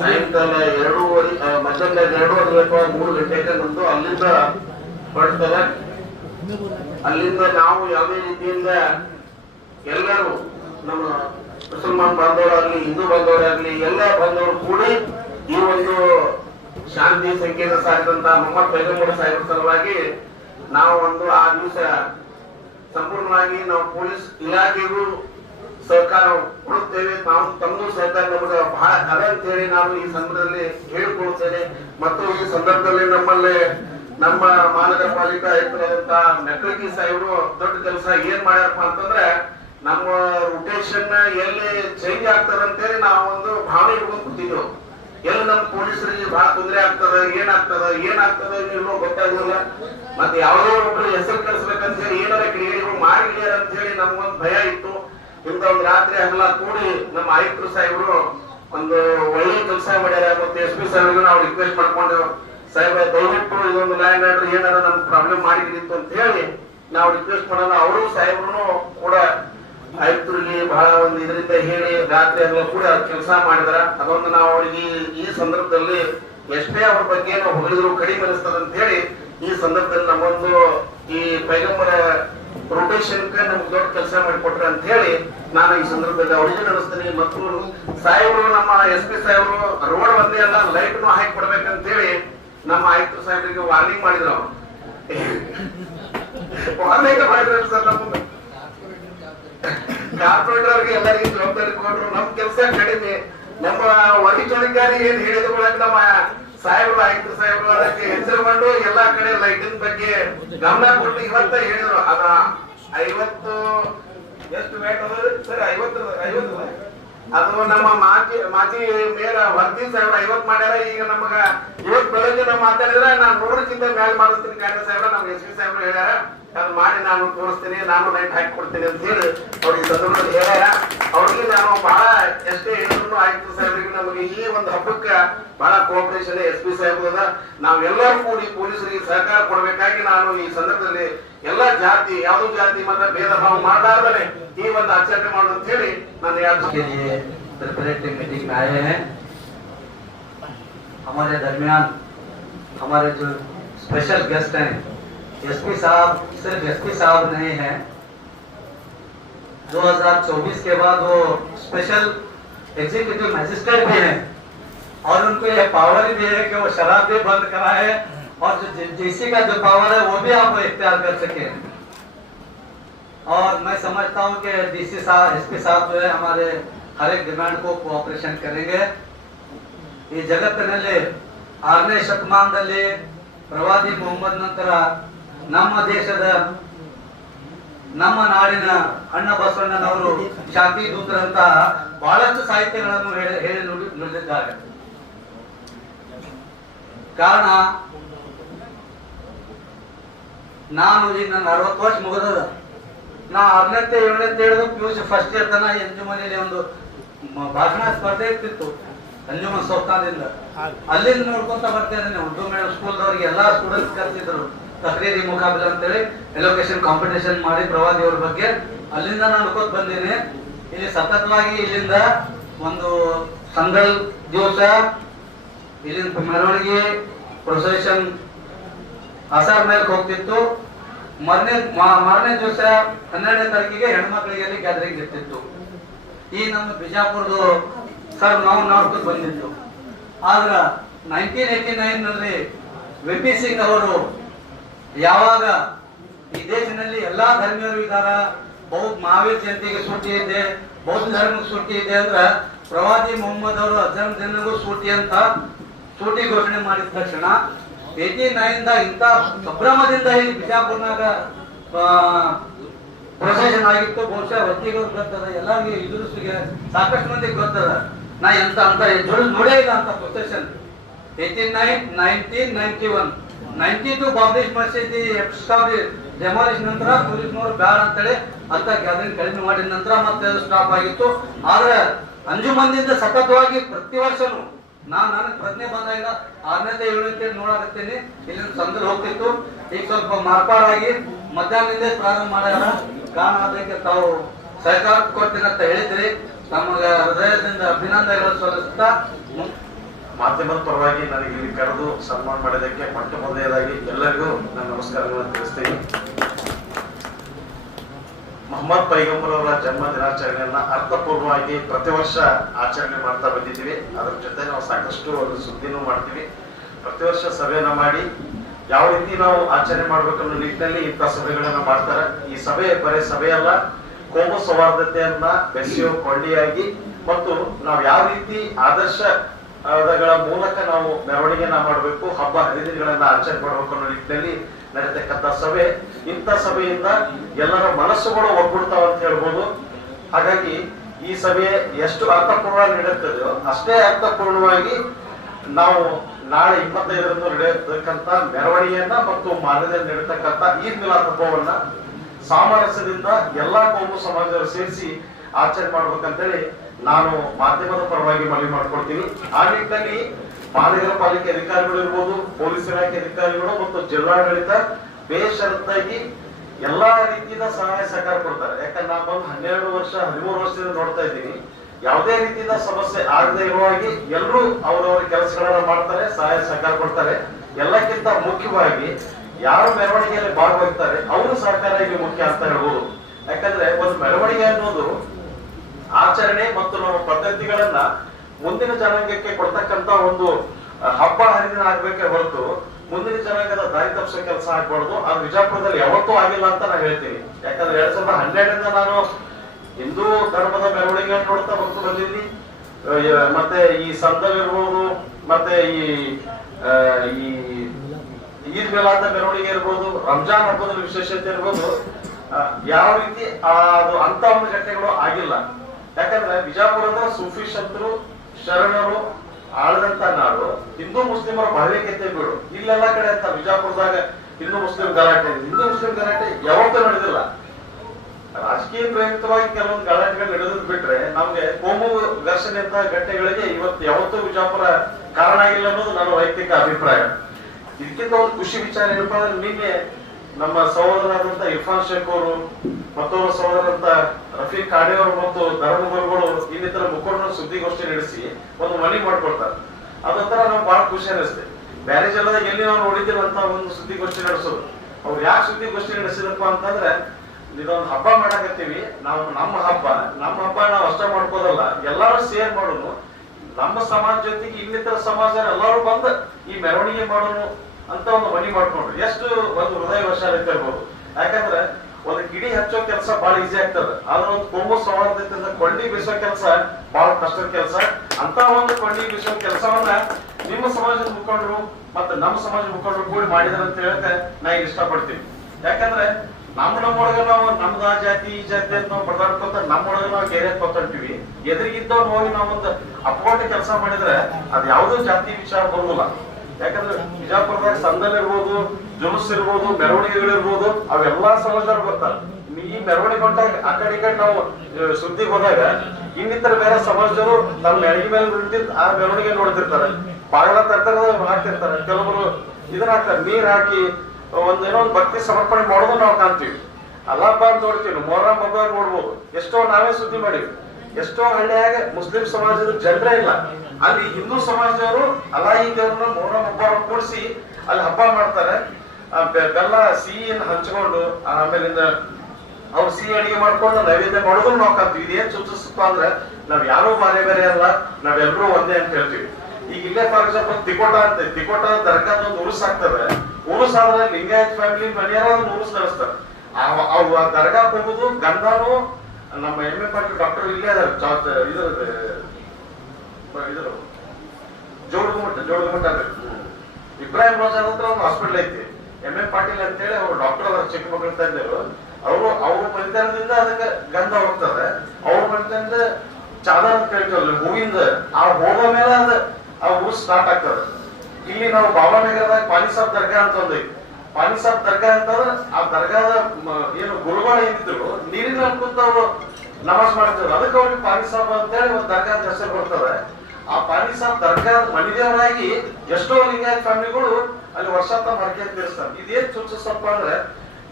ಸಾಯಂಕಾಲ 2:30 ಮಧ್ಯಾಹ್ನ 2:30 ಅಥವಾ 3 ಗಂಟೆಗೆ ನಮ್ದು ಅಲ್ಲಿಂದ ಹೊರಡ್ತಾರೆ. ಅಲ್ಲಿಂದ ನಾವು ಯಾವುದೇ ರೀತಿಯಿಂದ ಎಲ್ಲರೂ ನಮ್ಮ ಮುಸಲ್ಮಾನ್ ಬಾಂಧವರಾಗ್ಲಿ, ಹಿಂದೂ ಬಾಂಧವರಾಗ್ಲಿ, ಎಲ್ಲ ಬಾಂಧವರು ಕೂಡಿ ಈ ಒಂದು ಶಾಂತಿ ಸಂಕೇತ ಸಾರಿದಂತ ಮೊಹಮ್ಮದ್ ಪೈಗಂಬರ್ ಸಾಹೇಬರ ಸಲುವಾಗಿ ನಾವು ಒಂದು ಆ ದಿವಸ ಸಂಪೂರ್ಣವಾಗಿ ನಾವು ಪೊಲೀಸ್ ಇಲಾಖೆಗೂ ಸಹಕಾರ ಕೊಡುತ್ತೇವೆ. ನಾವು ತಮ್ಮದು ಸಹಕಾರ ನಮಗೆ ಬಹಳ ಅದ ಅಂತ ಹೇಳಿ ನಾನು ಈ ಸಂದರ್ಭದಲ್ಲಿ ಹೇಳಿಕೊಳ್ಳುತ್ತೇನೆ. ಮತ್ತು ಈ ಸಂದರ್ಭದಲ್ಲಿ ನಮ್ಮಲ್ಲಿ ನಮ್ಮ ಮಹಾನಗರ ಪಾಲಿಕಾ ಆಯುಕ್ತರಾದಂತಹ ಮೆಕ್ಲಕಿ ಸಾಹೇಬರು ದೊಡ್ಡ ಕೆಲಸ ಏನ್ ಮಾಡ್ಯಾರಪ್ಪ ಅಂತಂದ್ರೆ, ನಮ್ಮ ರೊಟೇಷನ್ ಎಲ್ಲಿ ಚೇಂಜ್ ಆಗ್ತದಂತೇಳಿ ನಾವು ಒಂದು ಭಾವನೆ ಇಟ್ಕೊಂಡು ಕೂತಿದ್ದೆವು. ಎಲ್ಲಿ ನಮ್ಮ ಪೊಲೀಸರಿಗೆ ಬಹಳ ತೊಂದರೆ ಆಗ್ತದ, ಏನಾಗ್ತದ ಇನ್ನೂ ಗೊತ್ತಾಗೋದಿಲ್ಲ. ಮತ್ತೆ ಯಾವುದೋ ಒಬ್ರು ಹೆಸರು ಕಳಿಸ್ಬೇಕಂತ ಹೇಳಿ ಏನಾರ ಕ್ರಿಯೆಗಳು ಮಾಡಿಡ್ಯಾರ ಅಂತ ಹೇಳಿ ನಮ್ಗೊಂದು ಭಯ ಇತ್ತು. ಇಂತ ಒಂದು ರಾತ್ರಿ ಹಗಲ ಕೂಡಿ ನಮ್ಮ ಆಯುಕ್ತರು ಸಾಹೇಬರು ಒಂದು ಒಳ್ಳೆ ಕೆಲಸ ಮಾಡ್ಯಾರ. ಮತ್ತೆ SP ಸಾಹೇಬ್ರಿಗೂ ನಾವು ರಿಕ್ವೆಸ್ಟ್ ಮಾಡ್ಕೊಂಡೆವು, ಸಾಹೇಬ್ ದಯವಿಟ್ಟು ಇದೊಂದು ಲ್ಯಾಂಡ್ ಆರ್ಡರ್ ಏನಾರ ನಮ್ ಪ್ರಾಬ್ಲಮ್ ಮಾಡಿದಿತ್ತು ಅಂತ ಹೇಳಿ ನಾವು ರಿಕ್ವೆಸ್ಟ್ ಮಾಡೋಣ. ಅವರು ಸಾಹೇಬ್ರು ಕೂಡ ಆಯುಕ್ತರಿಗೆ ಬಹಳ ಒಂದು ಇದರಿಂದ ಹೇಳಿ ರಾತ್ರಿ ಹಗಲ ಕೂಡ ಕೆಲಸ ಮಾಡಿದಾರ. ಅದೊಂದು ನಾವು ಅವರಿಗೆ ಈ ಸಂದರ್ಭದಲ್ಲಿ ಎಷ್ಟೇ ಅವ್ರ ಬಗ್ಗೆ ನಾವು ಹೊಗಳಿದ್ರು ಕಡಿಮೆ ಅನಿಸ್ತದ ಅಂತ ಹೇಳಿ ಈ ಸಂದರ್ಭದಲ್ಲಿ ನಮ್ಮೊಂದು ಈ ಪೈಗಂಬರ ರೊಟೇಷನ್ ನಮ್ಗೆ ದೊಡ್ಡ ಕೆಲಸ ಮಾಡಿಕೊಟ್ರೆ ಅಂತ ಹೇಳಿ ನಾನು ಈ ಸಂದರ್ಭದಲ್ಲಿ ಅವರಿಗೆ ನಡೆಸ್ತೀನಿ. ಮತ್ತು ಸಾಹೇಬರು ನಮ್ಮ SP ಸಾಹೇಬರು ರೋಡ್ ಒಂದೇ ಅಲ್ಲ ಲೈಟ್ ಹಾಕಿ ಕೊಡ್ಬೇಕಂತ ಹೇಳಿ ನಮ್ಮ ಆಯುಕ್ತ ಸಾಹೇಬರಿಗೆ ವಾರ್ನಿಂಗ್ ಮಾಡಿದ್ರು. ಅವರು ವಾರ್ನಿಂಗ್ ಮಾಡಿದ್ರು ಸರ್. ನಮ್ಮ ಕಾರ್ಪೊರೇಟರ್ ಅವ್ರಿಗೆ ಎಲ್ಲರಿಗೂ ಜವಾಬ್ದಾರಿ ಕೊಟ್ರು. ನಮ್ ಕೆಲಸ ಕಡಿಮೆ. ನಮ್ಮ ವರಿಷ್ಠಾಧಿಕಾರಿ ಏನ್ ಹೇಳಿದ ಒಳಗೆ ನಮ್ಮ ಸಾಹೇಬರು ಆಯುಕ್ತ ಸಾಹೇಬರು ಅದಕ್ಕೆ ಹೆಸರುಗೊಂಡು ಎಲ್ಲಾ ಕಡೆ ಲೈಟಿನ ಬಗ್ಗೆ ಗಮನ ಕೊಟ್ಟು ಇವತ್ತ ಹೇಳಿದ್ರು. ಅದ 50 ಎಷ್ಟು ವೇಟ್ ಅದ ಸರ್? 50 ಅದು ನಮ್ಮ ಮಾಜಿ ಮೇಯರ್ ವರ್ದಿ ಸಾಹೇಬ್ರ 50 ಮಾಡ್ಯಾರ. ಈಗ ನಮಗ ಇವತ್ತು ಬೆಳಗ್ಗೆ ನಾವು ಮಾತಾಡಿದ್ರೆ ನಾನು 100ಕ್ಕಿಂತ ಮೇಲೆ ಮಾಡಿಸ್ತೀನಿ ಕಾರ್ಯ ಸಾಹೇಬ್ರ, ನಮ್ಗೆ SP ಸಾಹೇಬ್ರು ಹೇಳ್ಯಾರ. ಅದು ಮಾಡಿ ನಾನು ತೋರಿಸ್ತೀನಿ, ನಾನು ಲೈಟ್ ಹಾಕಿ ಕೊಡ್ತೀನಿ ಅಂತ ಹೇಳಿ ಅವ್ರಿಗೆ ಈ ಸಂದರ್ಭದಲ್ಲಿ ಹೇಳ್ಯಾರ. ಅವ್ರಿಗೆ ನಾನು ಬಹಳ ಎಷ್ಟೇ ಹೇಳಿದ್ರು ಆಯುಕ್ತ ಸಾಹೇಬ್ರಿಗೆ ನಮಗೆ ಈ ಒಂದು ಹಬ್ಬಕ್ಕೆ ಬಹಳ ಕೋಆಪರೇಷನ್ SP ಸಾಹೇಬ್ರು ಅದ. ನಾವೆಲ್ಲರೂ ಕೂಡಿ ಪೊಲೀಸರಿಗೆ ಸಹಕಾರ ಕೊಡಬೇಕಾಗಿ ನಾನು ಈ ಸಂದರ್ಭದಲ್ಲಿ ಎಲ್ಲಾ ಜಾತಿ, ಯಾವುದೋ ಜಾತಿ ಮತ ಭೇದ ಭಾವ ಮಾಡಲಾರ್ದೇ ಈ ಒಂದು ಆಚರಣೆ ಮಾಡೋದು ಅಂತ ಹೇಳಿ ನಾನು के लिए प्रिपरेटरी मीटिंग में आए हैं। हमारे दरमियान हमारे जो स्पेशल गेस्ट हैं, SP साहब सिर्फ SP साहब नहीं हैं, 2024 के बाद वो स्पेशल एग्जीक्यूटिव मैजिस्ट्रेट भी हैं और उनको ये पावर भी है कि वो शराब भी बंद कराए और जो JC का जो पावर है वो भी आप इख्तियार कर सके। और मैं समझता हूँ कि DC साहब, SP साहब जो है हमारे हर एक डिमांड को कोऑपरेशन करेंगे. ಈ ಜಗತ್ತಿನಲ್ಲಿ 6ನೇ ಶತಮಾನದಲ್ಲಿ ಪ್ರವಾದಿ ಮೊಹಮ್ಮದ್ ನಂತರ ನಮ್ಮ ದೇಶದ, ನಮ್ಮ ನಾಡಿನ ಅಣ್ಣ ಬಸವಣ್ಣನವರು ಶಾಂತಿ ದೂತರಂತ ಬಹಳಷ್ಟು ಸಾಹಿತ್ಯಗಳನ್ನು ಹೇಳಿ ನುಡಿದಿದ್ದಾರೆ. ಕಾರಣ ನಾನು ಈಗ ನನ್ನ 60 ವರ್ಷ ಮುಗಿದದ. ನಾ 6ನೇ 7ನೇ ತಿಳಿದು PUC ಫಸ್ಟ್ ಇಯರ್ ತನ ಅಂಜುಮನೆಯಲ್ಲಿ ಒಂದು ಭಾಷಣ ಸ್ಪರ್ಧೆ ಇರ್ತಿತ್ತು ಅಂಜುಮನ್ ಸಂಸ್ಥಾನದಿಂದ. ಅಲ್ಲಿಂದ ನೋಡ್ಕೊಂತ ಬರ್ತಿದ್ದೇನೆ. ಉರ್ದು ಮೀಡಿಯಂ ಸ್ಕೂಲ್ದವ್ರಿಗೆ ಎಲ್ಲಾ ಸ್ಟೂಡೆಂಟ್ಸ್ ಕರ್ತಿದ್ರು ತಕ್ರೀರಿ ಮುಖಾಬಿಲ ಅಂತೇಳಿ ಎಲೋಕೇಶನ್ ಕಾಂಪಿಟೇಷನ್ ಮಾಡಿ ಪ್ರವಾದಿ ಅವ್ರ ಬಗ್ಗೆ ಅಲ್ಲಿಂದ ನಾನು ನೋಡ್ಕೊತ ಬಂದೀನಿ. ಇಲ್ಲಿ ಸತತವಾಗಿ ಇಲ್ಲಿಂದ ಒಂದು ಸಂಗಲ್ ದಿವಸ ಇಲ್ಲಿಂದ ಮೆರವಣಿಗೆ ಪ್ರೊಸೆಷನ್ ಆಸಾರ್ ಮೇಲೆ ಹೋಗ್ತಿತ್ತು. ಮಾರನೇ ದಿವಸ 12ನೇ ತಾರೀಕಿಗೆ ಹೆಣ್ಮಕ್ಳಿಗೆ ಗ್ಯಾದರಿಂಗ್ ಇರ್ತಿತ್ತು. ಈ ನಮ್ಮ ಬಿಜಾಪುರದು ಸರ್ ನಾವು ನೋಡ್ಕೊಂಡು ಬಂದಿದ್ದು. ಆದ್ರ 1989 ನಲ್ಲಿ VP ಸಿಂಗ್ ಅವರು ಯಾವಾಗ ಈ ದೇಶದಲ್ಲಿ ಎಲ್ಲಾ ಧರ್ಮೀಯರು ಇದ್ದಾರ, ಬೌದ್ಧ ಮಹಾವೀರ್ ಜಯಂತಿಗೆ ಸೂಟಿ ಇದೆ, ಬೌದ್ಧ ಧರ್ಮಕ್ಕೆ ಸೂಟಿ ಇದೆ ಅಂದ್ರ ಪ್ರವಾದಿ ಮೊಹಮ್ಮದ್ ಅವರು ಅಜಮ್ ಜನರಿಗೂ ಸೂಟಿ ಅಂತ ಸೂಟಿ ಘೋಷಣೆ ಮಾಡಿದ ತಕ್ಷಣ 89 ಇಂತ ಸಂಭ್ರಮದಿಂದ ಈ ಬಿಜಾಪುರ್ನಾಗ ಪ್ರೊಸೆಷನ್ ಆಗಿತ್ತು. ಬಹುಶಃ ಹೊತ್ತಿಗೆ ಗೊತ್ತದ, ಎಲ್ಲರಿಗೂ ಇದುರಿಗೆ ಸಾಕಷ್ಟು ಮಂದಿಗೆ ಗೊತ್ತದ. ನಾ ಎಂತ ಅಂತ ನೋಡೇ ಇಲ್ಲ ಅಂತ ಪ್ರೊಸೆಷನ್. 89, 19, 91, 92 ಬಾಬ್ರಿ ಮಸೀದಿ ಡೆಮಾಲಿಷ್ ನಂತರ ಪೊಲೀಸ್ನವರು ಬ್ಯಾಡ ಅಂತೇಳಿ ಅಂತ ಗ್ಯಾದರಿಂಗ್ ಕಡಿಮೆ ಮಾಡಿದ ನಂತರ ಮತ್ತೆ ಸ್ಟಾಪ್ ಆಗಿತ್ತು. ಆದ್ರೆ ಅಂಜುಮಂದಿಯಿಂದ ಸತತವಾಗಿ ಪ್ರತಿ ವರ್ಷನೂ ನನಗೆ ಪ್ರಜ್ಞೆ ಬಂದಾಗ 6ನೇ 7ನೇ ನೋಡಾಕತ್ತೀನಿ. ಇಲ್ಲಿಂದ ಸಂದಲ್ಲಿ ಹೋಗ್ತಿತ್ತು. ಈಗ ಸ್ವಲ್ಪ ಮಾರ್ಪಾಡಾಗಿ ಮಧ್ಯಾಹ್ನದಿಂದ ಪ್ರಾರಂಭ ಮಾಡ್ಯಾರ. ಕಾರಣ ಅದಕ್ಕೆ ತಾವು ಸಹಕಾರ ಕೊಡ್ತೀನಿ ಅಂತ ಹೇಳಿದ್ರಿ. ತಮಗೆ ಹೃದಯದಿಂದ ಅಭಿನಂದನೆಗಳು ಸಲ್ಲಿಸುತ್ತಾ ಮಾಧ್ಯಮದ ಪರವಾಗಿ ನನಗೆ ಇಲ್ಲಿ ಕರೆದು ಸನ್ಮಾನ ಮಾಡಿದ್ದಕ್ಕೆ ಮೊಟ್ಟ ಮೊದಲನೇದಾಗಿ ಎಲ್ಲರಿಗೂ ನಾನು ನಮಸ್ಕಾರಗಳನ್ನು ತಿಳಿಸ್ತೀನಿ. ಮೊಹಮ್ಮದ್ ಪೈಗಂಬರ್ ಅವರ ಜನ್ಮ ದಿನಾಚರಣೆಯನ್ನ ಅರ್ಥಪೂರ್ವವಾಗಿ ಪ್ರತಿ ವರ್ಷ ಆಚರಣೆ ಮಾಡ್ತಾ ಬಂದಿದ್ದೀವಿ. ಅದ್ರ ಜೊತೆ ನಾವು ಸಾಕಷ್ಟು ಒಂದು ಸುದ್ದಿನೂ ಮಾಡ್ತೀವಿ. ಪ್ರತಿ ವರ್ಷ ಸಭೆಯನ್ನ ಮಾಡಿ ಯಾವ ರೀತಿ ನಾವು ಆಚರಣೆ ಮಾಡ್ಬೇಕನ್ನೋ ನಿಟ್ಟಿನಲ್ಲಿ ಇಂಥ ಸಭೆಗಳನ್ನ ಮಾಡ್ತಾರೆ. ಈ ಸಭೆ ಬರೀ ಸಭೆಯಲ್ಲ, ಕೋಮು ಸೌಹಾರ್ದತೆಯನ್ನ ಬೆಸೆಯೋ ಕೊಂಡಿಯಾಗಿ ಮತ್ತು ನಾವು ಯಾವ ರೀತಿ ಆದರ್ಶಗಳ ಮೂಲಕ ನಾವು ಮೆರವಣಿಗೆನ ಮಾಡಬೇಕು, ಹಬ್ಬ ಹರಿದಿನಗಳನ್ನ ಆಚರಣೆ ಮಾಡಬೇಕು ಅನ್ನೋ ನಿಟ್ಟಿನಲ್ಲಿ ನಡೆತಕ್ಕಂಥ ಸಭೆ. ಇಂಥ ಸಭೆಯಿಂದ ಎಲ್ಲರ ಮನಸ್ಸುಗಳು ಒಗ್ಗೂಡ್ತಾವ ಅಂತ ಹೇಳ್ಬೋದು. ಹಾಗಾಗಿ ಈ ಸಭೆ ಎಷ್ಟು ಅರ್ಥಪೂರ್ಣ ನಡೆಯುತ್ತದೆಯೋ ಅಷ್ಟೇ ಅರ್ಥಪೂರ್ಣವಾಗಿ ನಾವು ನಾಳೆ 25ರಂದು ನಡೆಯತಕ್ಕಂಥ ಮೆರವಣಿಗೆಯನ್ನ ಮತ್ತು ಮಾನ್ಯದಲ್ಲಿ ನಡೀತಕ್ಕಂಥ ಈದ್ ಮಿಲಾದ್ ಹಬ್ಬವನ್ನ ಸಾಮರಸ್ಯದಿಂದ ಎಲ್ಲಾ ಕೋಮು ಸಮಾಜದವರು ಸೇರಿಸಿ ಆಚರಣೆ ಮಾಡ್ಬೇಕಂತೇಳಿ ನಾನು ಮಾಧ್ಯಮದ ಪರವಾಗಿ ಮನವಿ ಮಾಡ್ಕೊಳ್ತೀನಿ. ಆ ನಿಟ್ಟಿನಲ್ಲಿ ಮಹಾನಗರ ಪಾಲಿಕೆ ಅಧಿಕಾರಿಗಳು ಇರ್ಬೋದು, ಪೊಲೀಸ್ ಇಲಾಖೆ ಅಧಿಕಾರಿಗಳು ಮತ್ತು ಜಿಲ್ಲಾಡಳಿತ ಬೇಷರತ್ತಾಗಿ ಎಲ್ಲಾ ರೀತಿಯ ಸಹಾಯ ಸಹಕಾರ ಕೊಡ್ತಾರೆ. ಯಾಕಂದ್ರೆ ನಾನು ಬಂದು 12 ವರ್ಷ 13 ವರ್ಷದಿಂದ ನೋಡ್ತಾ ಇದ್ದೀನಿ. ಯಾವುದೇ ರೀತಿಯ ಸಮಸ್ಯೆ ಆಗದೆ ಇರುವಾಗಿ ಎಲ್ಲರೂ ಅವರವರ ಕೆಲಸಗಳನ್ನ ಮಾಡ್ತಾರೆ, ಸಹಾಯ ಸಹಕಾರ ಕೊಡ್ತಾರೆ. ಎಲ್ಲಕ್ಕಿಂತ ಮುಖ್ಯವಾಗಿ ಯಾರು ಮೆರವಣಿಗೆಯಲ್ಲಿ ಭಾಗವಹಿಸ್ತಾರೆ ಅವರು ಸಹಕಾರ ಇಲ್ಲಿ ಮುಖ್ಯ ಅಂತ ಹೇಳ್ಬೋದು. ಯಾಕಂದ್ರೆ ಒಂದು ಮೆರವಣಿಗೆ ಅನ್ನೋದು ಆಚರಣೆ ಮತ್ತು ನಮ್ಮ ಪದ್ಧತಿಗಳನ್ನ ಮುಂದಿನ ಜನಾಂಗಕ್ಕೆ ಕೊಡ್ತಕ್ಕಂತ ಒಂದು ಹಬ್ಬ ಹರಿದಿನ ಆಗ್ಬೇಕೆ ಹೊರತು ಮುಂದಿನ ಜನಾಂಗದ ದಾರಿ ತಪ್ಪಿಸೋ ಕೆಲಸ ಆಗ್ಬಾರ್ದು. ಅದು ವಿಜಯಪುರದಲ್ಲಿ ಯಾವತ್ತೂ ಆಗಿಲ್ಲ ಅಂತ ನಾನು ಹೇಳ್ತೀನಿ. ಯಾಕಂದ್ರೆ 2012ರಿಂದ ನಾನು ಹಿಂದೂ ಧರ್ಮದ ಮೆರವಣಿಗೆಯನ್ನು ನೋಡ್ತಾ ಬರ್ತು ಬಂದಿದ್ದೀನಿ. ಮತ್ತೆ ಈ ಸಂದಲ್ ಇರ್ಬೋದು, ಮತ್ತೆ ಈ ಈದ್ ಮಿಲಾದ್ ಮೆರವಣಿಗೆ ಇರ್ಬೋದು, ರಂಜಾನ್ ಹಬ್ಬದ ವಿಶೇಷತೆ ಇರ್ಬೋದು, ಯಾವ ರೀತಿ ಅದು ಅಂತ ಘಟನೆಗಳು ಆಗಿಲ್ಲ. ಯಾಕಂದ್ರೆ ವಿಜಯಪುರದ ಸೂಫಿ ಶಂತರು ಶರಣರು ಆಳದಂತ ನಾಡು, ಹಿಂದೂ ಮುಸ್ಲಿಮರ ಭಾವೈಕ್ಯತೆ ಬೀಡು. ಇಲ್ಲೆಲ್ಲಾ ಕಡೆ ಅಂತ ವಿಜಯಪುರದಾಗ ಹಿಂದೂ ಮುಸ್ಲಿಂ ಗಲಾಟೆ, ಹಿಂದೂ ಮುಸ್ಲಿಂ ಗಲಾಟೆ ಯಾವತ್ತೂ ನಡೆದಿಲ್ಲ. ರಾಜಕೀಯ ಪ್ರೇರಿತವಾಗಿ ಕೆಲವೊಂದು ಗಲಾಟೆಗಳು ನಡೆದ್ ಬಿಟ್ರೆ ನಮ್ಗೆ ಕೋಮು ಘರ್ಷಣೆ ಅಂತ ಘಟನೆಗಳಿಗೆ ಇವತ್ತು ಯಾವತ್ತೂ ವಿಜಯಪುರ ಕಾರಣ ಆಗಿಲ್ಲ ಅನ್ನೋದು ನನ್ನ ವೈಯಕ್ತಿಕ ಅಭಿಪ್ರಾಯ. ಇದಕ್ಕಿಂತ ಒಂದು ಖುಷಿ ವಿಚಾರ ಏನಪ್ಪಾ ಅಂದ್ರೆ ನಿನ್ನೆ ನಮ್ಮ ಸಹೋದರರಾದಂತ ಇರ್ಫಾನ್ ಶೇಖ್ ಅವರು ಮತ್ತೊಬ್ಬರ ಸಹೋದರಂತ ರಫೀಕ್ ಖಾಡೆ ಅವರು ಮತ್ತು ಧರ್ಮಗುರುಗಳು ಇನ್ನಿತರ ಮುಖಂಡರು ಸುದ್ದಿಗೋಷ್ಠಿ ನಡೆಸಿ ಒಂದು ಮನವಿ ಮಾಡ್ಕೊಡ್ತಾರೆ. ಅದೊಂಥರ ನಮ್ಗೆ ಬಹಳ ಖುಷಿ ಅನಿಸ್ತದೆ. ಬೇರೆ ಜಿಲ್ಲೆದಾಗ ಎಲ್ಲಿ ನಾವು ನೋಡಿದ್ದೀವಂತ ಒಂದು ಸುದ್ದಿಗೋಷ್ಠಿ ನಡೆಸೋದು. ಅವ್ರು ಯಾಕೆ ಸುದ್ದಿಗೋಷ್ಠಿ ನಡೆಸಿದಪ್ಪ ಅಂತಂದ್ರೆ ಇದೊಂದು ಹಬ್ಬ ಮಾಡಕತ್ತೀವಿ ನಾವು, ನಮ್ಮ ಹಬ್ಬ ನಾವು ಅಷ್ಟೇ ಮಾಡ್ಕೋದಲ್ಲ, ಎಲ್ಲಾರು ಶೇರ್ ಮಾಡೋನು, ನಮ್ಮ ಸಮಾಜ ಜೊತೆಗೆ ಇನ್ನಿತರ ಸಮಾಜ ಎಲ್ಲರೂ ಬಂದು ಈ ಮೆರವಣಿಗೆ ಮಾಡೋನು ಅಂತ ಒಂದು ಮನಿ ಮಾಡ್ಕೊಂಡ್ರು. ಎಷ್ಟು ಒಂದು ಹೃದಯ ವಶಾಲಿತ ಇರ್ಬೋದು. ಯಾಕಂದ್ರೆ ಒಂದು ಗಿಡಿ ಹಚ್ಚೋ ಕೆಲಸ ಬಹಳ ಈಸಿ ಆಗ್ತದೆ. ಆದ್ರೆ ಒಂದು ಕೋಮು ಸೌಹಾರ್ದತೆಯಿಂದ ಕೊಂಡಿ ಬೀಸೋ ಕೆಲಸ ಬಹಳ ಕಷ್ಟದ ಕೆಲಸ. ಅಂತ ಒಂದು ಕೊಂಡಿ ಬೀಸೋ ಕೆಲಸವನ್ನ ನಿಮ್ಮ ಸಮಾಜದ ಮುಖಂಡರು ಮತ್ತೆ ನಮ್ಮ ಸಮಾಜದ ಮುಖಂಡರು ಕೂಡಿ ಮಾಡಿದಾರೆ ಅಂತ ಹೇಳಕ್ಕೆ ನಾ ಇಷ್ಟಪಡ್ತೀನಿ. ಯಾಕಂದ್ರೆ ನಮ್ಮೊಳಗ ನಾವು ನಮ್ದು ಆ ಜಾತಿ ಈ ಜಾತಿ ಅಂತ ನಾವು ಬಡದಾಡ್ಕೊತ ನಮ್ಮೊಳಗ ನಾವು ಗೆರೆ ಕೊತ್ತಿವಿ. ಎದುರಿಗಿದ್ದವ್ರು ಹೋಗಿ ನಾವೊಂದು ಅಪ್ಪೋಟ ಕೆಲಸ ಮಾಡಿದ್ರೆ ಅದು ಯಾವುದೋ ಜಾತಿ ವಿಚಾರ ಬರುದಿಲ್ಲ. ಯಾಕಂದ್ರೆ ಬಿಜಾಪುರದಾಗ ಸಂದಲ್ ಇರ್ಬೋದು, ಜುಲೂಸ್ ಇರ್ಬೋದು, ಮೆರವಣಿಗೆಗಳಿರ್ಬೋದು, ಅವೆಲ್ಲಾ ಸಮಾಜದವ್ರು ಬರ್ತಾರೆ. ಈ ಮೆರವಣಿಗೆ ಹೊಂಟಾಗ ಆ ಕಡೆ ಈ ಕಡೆ ನಾವು ಸುದ್ದಿಗೆ ಹೋದಾಗ ಇನ್ನಿತರ ಬೇರೆ ಸಮಾಜದವರು ತಮ್ಮ ಮೆರವಣಿಗೆ ಮೇಲೆ ನಿಂತಿದ್ದು ಆ ಮೆರವಣಿಗೆ ನೋಡ್ತಿರ್ತಾರೆ, ಬಾಗಲ ತರ್ತಾರೆ, ಹಾಕ್ತಿರ್ತಾರೆ. ಕೆಲವರು ಇದನ್ನ ಹಾಕ್ತಾರೆ, ನೀರ್ ಹಾಕಿ ಏನೋ ಒಂದು ಭಕ್ತಿ ಸಮರ್ಪಣೆ ಮಾಡೋದು ನಾವು ಕಾಣ್ತೀವಿ. ಅಲ್ಲಪ್ಪ ಅಂತ ನೋಡ್ತೀವಿ. ಮೊಹರಂ ಹಬ್ಬ ನೋಡ್ಬೋದು, ಎಷ್ಟೋ ನಾವೇ ಸುದ್ದಿ ಮಾಡಿವಿ. ಎಷ್ಟೋ ಹಳ್ಳಿಯಾಗ ಮುಸ್ಲಿಂ ಸಮಾಜದ ಜನರೇ ಇಲ್ಲ, ಅಲ್ಲಿ ಹಿಂದೂ ಸಮಾಜದವರು ಅಲಾಯಿ ದೇವ್ರನ್ನ ಮೊಹರಂ ಹಬ್ಬ ಕೂಡಿಸಿ ಅಲ್ಲಿ ಹಬ್ಬ ಮಾಡ್ತಾರೆ. ಬೆಲ್ಲ ಸಿಹಿಯನ್ನು ಹಂಚ್ಕೊಂಡು ಆಮೇಲಿಂದ ಅವ್ರು ಸಿಹಿ ಅಡಿಗೆ ಮಾಡ್ಕೊಂಡು ನೈವೇದ್ಯ ಮಾಡೋದು ನಾವು ಕಾಣ್ತೀವಿ. ಇದೇನ್ ಸೂಚಿಸುತ್ತ ಅಂದ್ರೆ ನಾವ್ ಯಾರು ಬೇರೆ ಬೇರೆ ಅಲ್ಲ, ನಾವೆಲ್ಲರೂ ಒಂದೇ ಅಂತ ಹೇಳ್ತೀವಿ. ಈಗ ಇಲ್ಲೇ ಫಾರ್ ಎಕ್ಸಾಂಪಲ್ ತಿಕೋಟ ಅಂತ, ತಿಕೋಟ ದರ್ಗಾದ ಒಂದು ಉರುಸ್ ಆಗ್ತದೆ. ಉರುಸ್ ಆದ್ರೆ ಲಿಂಗಾಯತ್ ಫ್ಯಾಮಿಲಿ ಮನೆಯಾರ ಒಂದು ಉರುಸ್ ನಡೆಸ್ತಾರೆ. ಅವು ದರ್ಗಾಕ್ ಹೋಗುದು ಗಂಧಾನು ನಮ್ಮ ಎಮ್ಮೆ ಪಾಟೀಲ್ ಡಾಕ್ಟರ್ ಇಲ್ಲೇ ಅದಾರ, ಇದ್ರ ಜೋಡಗುಮಠ ಅಂದ್ರೆ ಇಬ್ರಾಹಿಂ ರೋಜಾದ್ ಹತ್ರ ಒಂದು ಹಾಸ್ಪಿಟಲ್ ಐತಿ. ಎಮ್ಮೆ ಪಾಟೀಲ್ ಅಂತೇಳಿ ಅವ್ರು ಡಾಕ್ಟರ್ ಅವರ ಚಿಕ್ಕ ಮಕ್ಕಳ ತಂದೆಯವರು. ಅವ್ರ ಮನೆತನದಿಂದ ಅದಕ್ಕೆ ಗಂಧ ಹೋಗ್ತದೆ. ಅವ್ರ ಮನೆತನದ ಚಾದರ್ ಅಂತ ಹೇಳ್ತೀವಲ್ಲ ಹೂವಿಂದ, ಆ ಹೋಗೋ ಮೇಲೆ ಅದ ಆ ಊರು ಸ್ಟಾರ್ಟ್ ಆಗ್ತದೆ. ಇಲ್ಲಿ ನಾವು ಬಾಬಾನಗರದಾಗ ಪಾಲಿಸಾಬ್ ದರ್ಗಾ ಅಂತ ಒಂದೈತಿ. ಪಾನಿ ಸಾಬ್ ದರ್ಗಾ ಅಂತಂದ್ರೆ ಆ ದರ್ಗಾದ ಏನು ಗುರುಗಳು ಏನಿದ್ರು ನೀರಿನ ಅನ್ಕೊಂತ ಅವರು ನಮಾಜ್ ಮಾಡ್ತಿದ್ರು, ಅದಕ್ಕೆ ಅವ್ರಿಗೆ ಪಾನಿ ಸಾಬ್ ಅಂತೇಳಿ ಒಂದು ದರ್ಗಾ ಹೆಸರು ಬರ್ತದೆ. ಆ ಪಾನಿ ಸಾಬ್ ದರ್ಗಾ ಮನಿದೇವರಾಗಿ ಎಷ್ಟೋ ಲಿಂಗಾಯತ್ ಫ್ಯಾಮಿಲಿಗಳು ಅಲ್ಲಿ ವರ್ಷಾಂತ ಮರಕೆ ತೀರಿಸ್ತಾರೆ. ಇದೇನ್ ಸೂಚಿಸಪ್ಪ ಅಂದ್ರೆ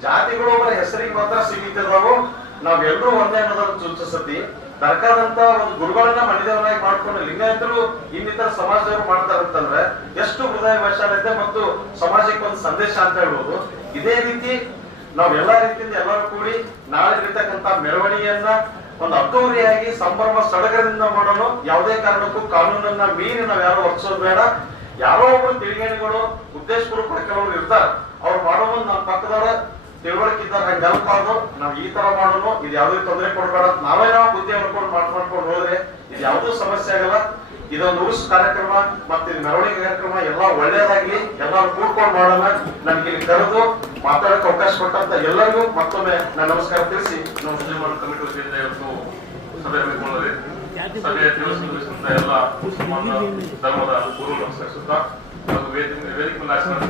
ಜಾತಿಗಳು ಒಬ್ಬರ ಹೆಸರಿಗೆ ಮಾತ್ರ ಸೀಮಿತ ಇದಾವು, ನಾವೆಲ್ಲರೂ ಒಂದೇ ಅನ್ನೋದನ್ನು ಸೂಚಿಸತಿ. ದರ್ಗಾದಂತ ಒಂದು ಗುರುಗಳನ್ನ ಮನಿದೇವರಾಗಿ ಮಾಡ್ಕೊಂಡು ಲಿಂಗಾಯತರು ಇನ್ನಿತರ ಸಮಾಜದವರು ಮಾಡ್ತಾರಂತಂದ್ರೆ ಎಷ್ಟು ಹೃದಯ ವೈಶಾಲ್ಯತೆ ಮತ್ತು ಸಮಾಜಕ್ಕೆ ಒಂದು ಸಂದೇಶ ಅಂತ ಹೇಳ್ಬೋದು. ಇದೇ ರೀತಿ ನಾವ್ ಎಲ್ಲಾ ರೀತಿಯಿಂದ ಎಲ್ಲರೂ ಕೂಡಿ ನಾಳೆ ಇರ್ತಕ್ಕಂತ ಮೆರವಣಿಗೆಯನ್ನ ಒಂದು ಅದ್ದೂರಿಯಾಗಿ ಸಂಭ್ರಮ ಸಡಗರದಿಂದ ಮಾಡೋಣ. ಯಾವುದೇ ಕಾರಣಕ್ಕೂ ಕಾನೂನನ್ನ ಮೀರಿ ನಾವ್ ಯಾರು ವರ್ತಿಸೋದು ಬೇಡ. ಯಾರೋ ಒಬ್ರು ತಿಳಿಗೇಣಿಗಳು ಉದ್ದೇಶಪೂರ್ವಕ ಕೆಲವರು ಇರ್ತಾರೆ, ಅವ್ರು ಮಾಡೋ ಮುಂದ್ ನಮ್ಮ ಪಕ್ಕದವರ ತಿಳುವಳಿಕೆ ಇದ್ದಾರೆ ಹಂಗೆ ನೆನಪಾದ್ರು ನಾವ್ ಈ ತರ ಮಾಡೋಣ, ಇದು ಯಾವುದೇ ತೊಂದರೆ ಕೊಡ್ಬೇಡ, ನಾವೇ ನಾವು ಬುದ್ಧಿ ಹೊಡ್ಕೊಂಡು ಮಾಡ್ಕೊಂಡು ಹೋದ್ರೆ ಇದು ಯಾವುದೂ ಸಮಸ್ಯೆ ಆಗಲ್ಲ. ಇದೊಂದು ಉರುಸು ಕಾರ್ಯಕ್ರಮ ಮತ್ತೆ ಇದು ಮೆರವಣಿಗೆ ಕಾರ್ಯಕ್ರಮ ಎಲ್ಲ ಒಳ್ಳೇದಾಗ್ಲಿ, ಎಲ್ಲರೂ ಕೂಡ್ಕೊಂಡು ಮಾಡೋಣ. ನನ್ಗೆ ಇಲ್ಲಿ ಕರೆದು ಮಾತಾಡಕ್ಕೆ ಅವಕಾಶ ಕೊಟ್ಟಂತ ಎಲ್ಲರಿಗೂ ಮತ್ತೊಮ್ಮೆ ನಾನು ನಮಸ್ಕಾರ ತಿಳಿಸಿ ನಾವು ಮುಸ್ಲಿಂ ಕಮಿಟಿ ವತಿಯಿಂದ ಇವತ್ತು ಸಭೆ ಹಮ್ಮಿಕೊಂಡಿದೆ. ಸಭೆಯ ತಿಳಿಸಿದ ಎಲ್ಲ ಮುಸಲ್ಮಾನ ಧರ್ಮದ ಗುರು ನಮಸ್ಕರಿಸುತ್ತಾ ಹಾಗೂ ವೇದಿಕೆ ಆಚರಣೆ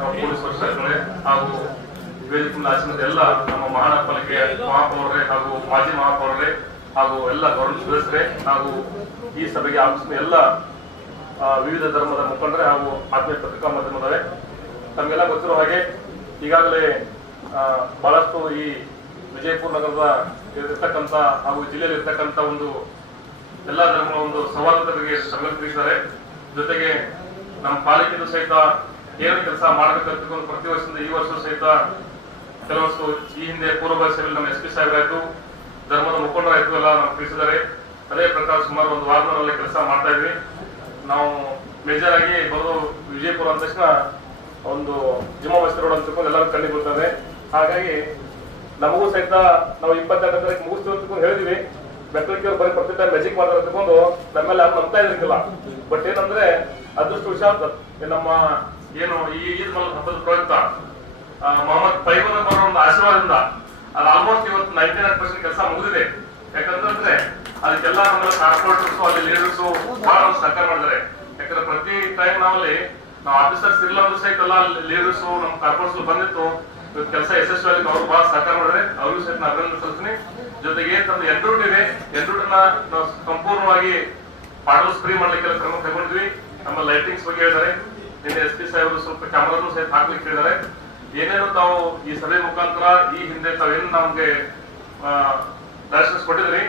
ನಾವು ಪೊಲೀಸ್ ವರ್ಷಗಳೇ ಹಾಗೂ ವೇದಿಕೆ ಆಚರಣೆ ಎಲ್ಲ ನಮ್ಮ ಮಹಾನಗರ ಪಾಲಿಕೆಯ ಮಹಾಪೌರರೇ ಹಾಗೂ ಮಾಜಿ ಮಹಾಪೌರರೇ ಹಾಗೂ ಎಲ್ಲ ಗೌರವ ಸದಸ್ಯರೇ ಹಾಗೂ ಈ ಸಭೆಗೆ ಆಗಮಿಸಿದ ಎಲ್ಲ ವಿವಿಧ ಧರ್ಮದ ಮುಖಂಡರೇ ಹಾಗೂ ಆತ್ಮೀಯ ಪತ್ರಿಕಾ ಮಾಧ್ಯಮದವರೇ, ತಮಗೆಲ್ಲ ಗೊತ್ತಿರೋ ಹಾಗೆ ಈಗಾಗಲೇ ಬಹಳಷ್ಟು ಈ ವಿಜಯಪುರ ನಗರದ ಇರ್ತಕ್ಕಂಥ ಹಾಗೂ ಜಿಲ್ಲೆಯಲ್ಲಿ ಇರ್ತಕ್ಕಂಥ ಒಂದು ಎಲ್ಲಾ ಧರ್ಮಗಳ ಒಂದು ಸವಾಲುಗಳಿಗೆ ಸಂಘಟಿಸಿದ್ದಾರೆ. ಜೊತೆಗೆ ನಮ್ಮ ಪಾಲಿಕೆದು ಸಹಿತ ಏನು ಕೆಲಸ ಮಾಡಬೇಕಂತ ಪ್ರತಿ ವರ್ಷದಿಂದ ಈ ವರ್ಷ ಸಹಿತ ಕೆಲವಷ್ಟು ಈ ಹಿಂದೆ ಪೂರ್ವಭಾವಿ ಸಭೆಯಲ್ಲಿ ನಮ್ಮ SP ಸಾಹೇಬರಾಯ್ತು, ಧರ್ಮದ ಮುಖಂಡರಾಯ್ತು ಎಲ್ಲ ನಮ್ಗೆ ತಿಳಿಸಿದ್ದಾರೆ. ಅದೇ ಪ್ರಕಾರ ಸುಮಾರು ಒಂದು ವಾರದವರೆಲ್ಲ ಕೆಲಸ ಮಾಡ್ತಾ ಇದ್ವಿ. ನಾವು ಮೇಜರ್ ಆಗಿ ಬರೋದು ವಿಜಯಪುರ ಅಂದ ತಕ್ಷಣ ಒಂದು ಜುಮ್ಮಾ ಮಸ್ತಿ ರೋಡ್ ಅಂತ ಎಲ್ಲರೂ ಕಣ್ಣಿಗೆ ಬರ್ತದೆ. ಹಾಗಾಗಿ ನಮಗೂ ಸಹಿತ ನಾವು 22 ತಾರೀಕು ಮುಗಿಸ್ತೀವಿ ಹೇಳಿದ್ವಿ. ಬೆಟ್ಟಕ್ಕೆ ಬರೀ ಪ್ರತಿ ಟೈಮ್ ಮೆಜಿಕ್ ಮಾಡ್ತಾರೆ ತಗೊಂಡು ನಮ್ಮೆಲ್ಲ ನಂಬ್ತಾ ಇದ್ರಿಲ್ಲ. ಬಟ್ ಏನಂದ್ರೆ ಅದೃಷ್ಟವಶಾತ್ ನಮ್ಮ ಏನು ಈ ಈದ್ ಮಲ್ ಹಬ್ಬದ ಪ್ರಯುಕ್ತ ಮೊಹಮ್ಮದ್ ಪೈಗಂಬರ್ ಅವರ ಒಂದು ಆಶೀರ್ವಾದದಿಂದ ಅದು ಆಲ್ಮೋಸ್ಟ್ ಇವತ್ತು 99% ಕೆಲಸ ಮುಗಿದಿದೆ. ಯಾಕಂತಂದ್ರೆ ಅದಕ್ಕೆಲ್ಲ ನಮ್ಮ ಕಾರ್ಪೊರೇಟರ್ಸ್ ಅಲ್ಲಿ ಲೀಡರ್ಸ್ ಬಹಳ ಸಹಕಾರ ಮಾಡಿದ್ದಾರೆ. ಯಾಕಂದ್ರೆ ಪ್ರತಿ ಟೈಮ್ ನಾವು ಆಫೀಸರ್ಸ್ ಇಲ್ಲ ಅಂದ್ರೆ ಸಹಿತ ಎಲ್ಲ ಲೀಡರ್ಸ್ ನಮ್ಮ ಕಾರ್ಪೊರೇಟರ್ಸ್ ಬಂದಿತ್ತು. ಕೆಲಸ ಯಶಸ್ವಿಯಾಗಿ ಅವರು ಬಹಳ ಸಹಕಾರ ಮಾಡಿದ್ರೆ ಅವ್ರಿಗೂ ಸಹಿತ ನಾನು ಅಭಿನಂದನೆ ಸಲ್ಲಿಸ್ತೀನಿ. ಜೊತೆಗೆ ನಮ್ದು ಎಂಡ್ರೂಟ್ ಇದೆ, ಎಂಡ್ರೂಟನ್ನ ನಾವು ಸಂಪೂರ್ಣವಾಗಿ ಪಾಡಲ್ಸ್ ಫ್ರೀ ಮಾಡ್ಲಿಕ್ಕೆ ಕ್ರಮ ತಗೊಂಡ್ವಿ. ನಮ್ಮ ಲೈಟಿಂಗ್ಸ್ ಬಗ್ಗೆ ಹೇಳಿದ್ದಾರೆ. ನಿನ್ನೆ SP ಸಾಹೇಬರು ಸ್ವಲ್ಪ ಕ್ಯಾಮರಾನು ಸಹಿತ ಹಾಕ್ಲಿಕ್ಕೆ ಹೇಳಿದ್ದಾರೆ. ಏನೇನು ತಾವು ಈ ಸಭೆ ಮುಖಾಂತರ ಈ ಹಿಂದೆ ತಾವೇನು ನಮ್ಗೆ ಡೈರೆಕ್ಷನ್ಸ್ ಕೊಟ್ಟಿದ್ರಿ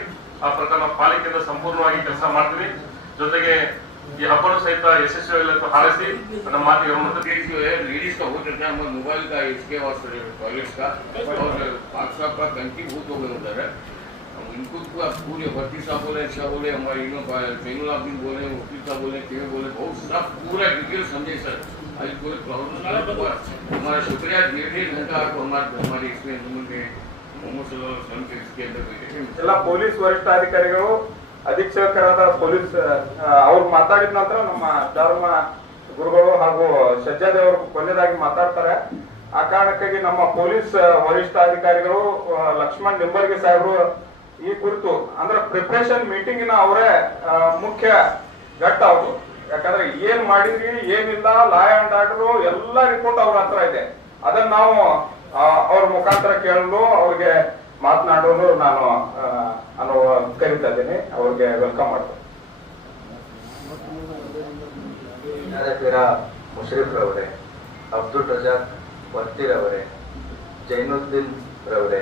ಆ ಪ್ರಕಾರ ನಾವು ಪಾಲಿಕೆಯಿಂದ ಸಂಪೂರ್ಣವಾಗಿ ಕೆಲಸ ಮಾಡ್ತೀವಿ. ಜೊತೆಗೆ ಈ ಹಬ್ಬನು ಸಹಿತ ಯಶಸ್ವಿಯಾಗಿ ಹಾರೈಸಿ ನಮ್ಮ ಮಾತಿಗೆ लेडीज का बहुत अच्छा हमारे मोबाइल का इसके और टॉयलेट्स का और पाक साहब का कंकी बहुत हो गए उधर है. इनको पूरे भर्ती साहब बोले, अच्छा बोले, हमारे जैनुल आबिदीन बोले, वकील साहब बोले, के बोले, बहुत सब पूरा डिटेल समझे सर. आज कोई प्रॉब्लम हमारा शुक्रिया. 1.5 घंटा आपको हमारे इसमें मोहम्मद सल्लल्लाहु अलैहि वसल्लम के इसके अंदर ಎಲ್ಲ ಪೊಲೀಸ್ ವರಿಷ್ಠಾಧಿಕಾರಿಗಳು ಅಧೀಕ್ಷಕರಾದ ಪೊಲೀಸ್ ಅವ್ರು ಮಾತಾಡಿದ ನಂತರ ನಮ್ಮ ಧರ್ಮ ಗುರುಗಳು ಹಾಗೂ ಸಜ್ಜಾದೇವರು ಕೊನೆಯದಾಗಿ ಮಾತಾಡ್ತಾರೆ. ಆ ಕಾರಣಕ್ಕಾಗಿ ನಮ್ಮ ಪೊಲೀಸ್ ವರಿಷ್ಠಾಧಿಕಾರಿಗಳು ಲಕ್ಷ್ಮಣ್ ನಿಂಬರ್ಗಿ ಸಾಹೇಬರು ಈ ಕುರಿತು ಅಂದ್ರೆ ಪ್ರಿಪರೇಷನ್ ಮೀಟಿಂಗಿನ ಅವರೇ ಮುಖ್ಯ ಘಟ್ಟ ಅವರು. ಯಾಕಂದ್ರೆ ಏನ್ ಮಾಡಿದ್ರಿ ಏನಿಲ್ಲ ಲಾ ಅಂಡ್ ಆರ್ಡರ್ ಎಲ್ಲ ರಿಪೋರ್ಟ್ ಅವ್ರ ಹತ್ರ ಇದೆ. ಅದನ್ನ ನಾವು ಅವ್ರ ಮುಖಾಂತರ ಕೇಳಲು ಅವ್ರಿಗೆ ಮಾತನಾಡೋನು ನಾನು ಕರೀತಾ ಇದ್ದೀನಿ. ಅವ್ರಿಗೆ ವೆಲ್ಕಮ್ ಮಾಡ್ತೀನಿ. ಮುಷರೀಫ್ ರವರೇ, ಅಬ್ದುಲ್ ರಜಾಕ್ ವರ್ತಿರ್ ಅವರೇ, ಜೈನುದ್ದೀನ್ ರವರೇ,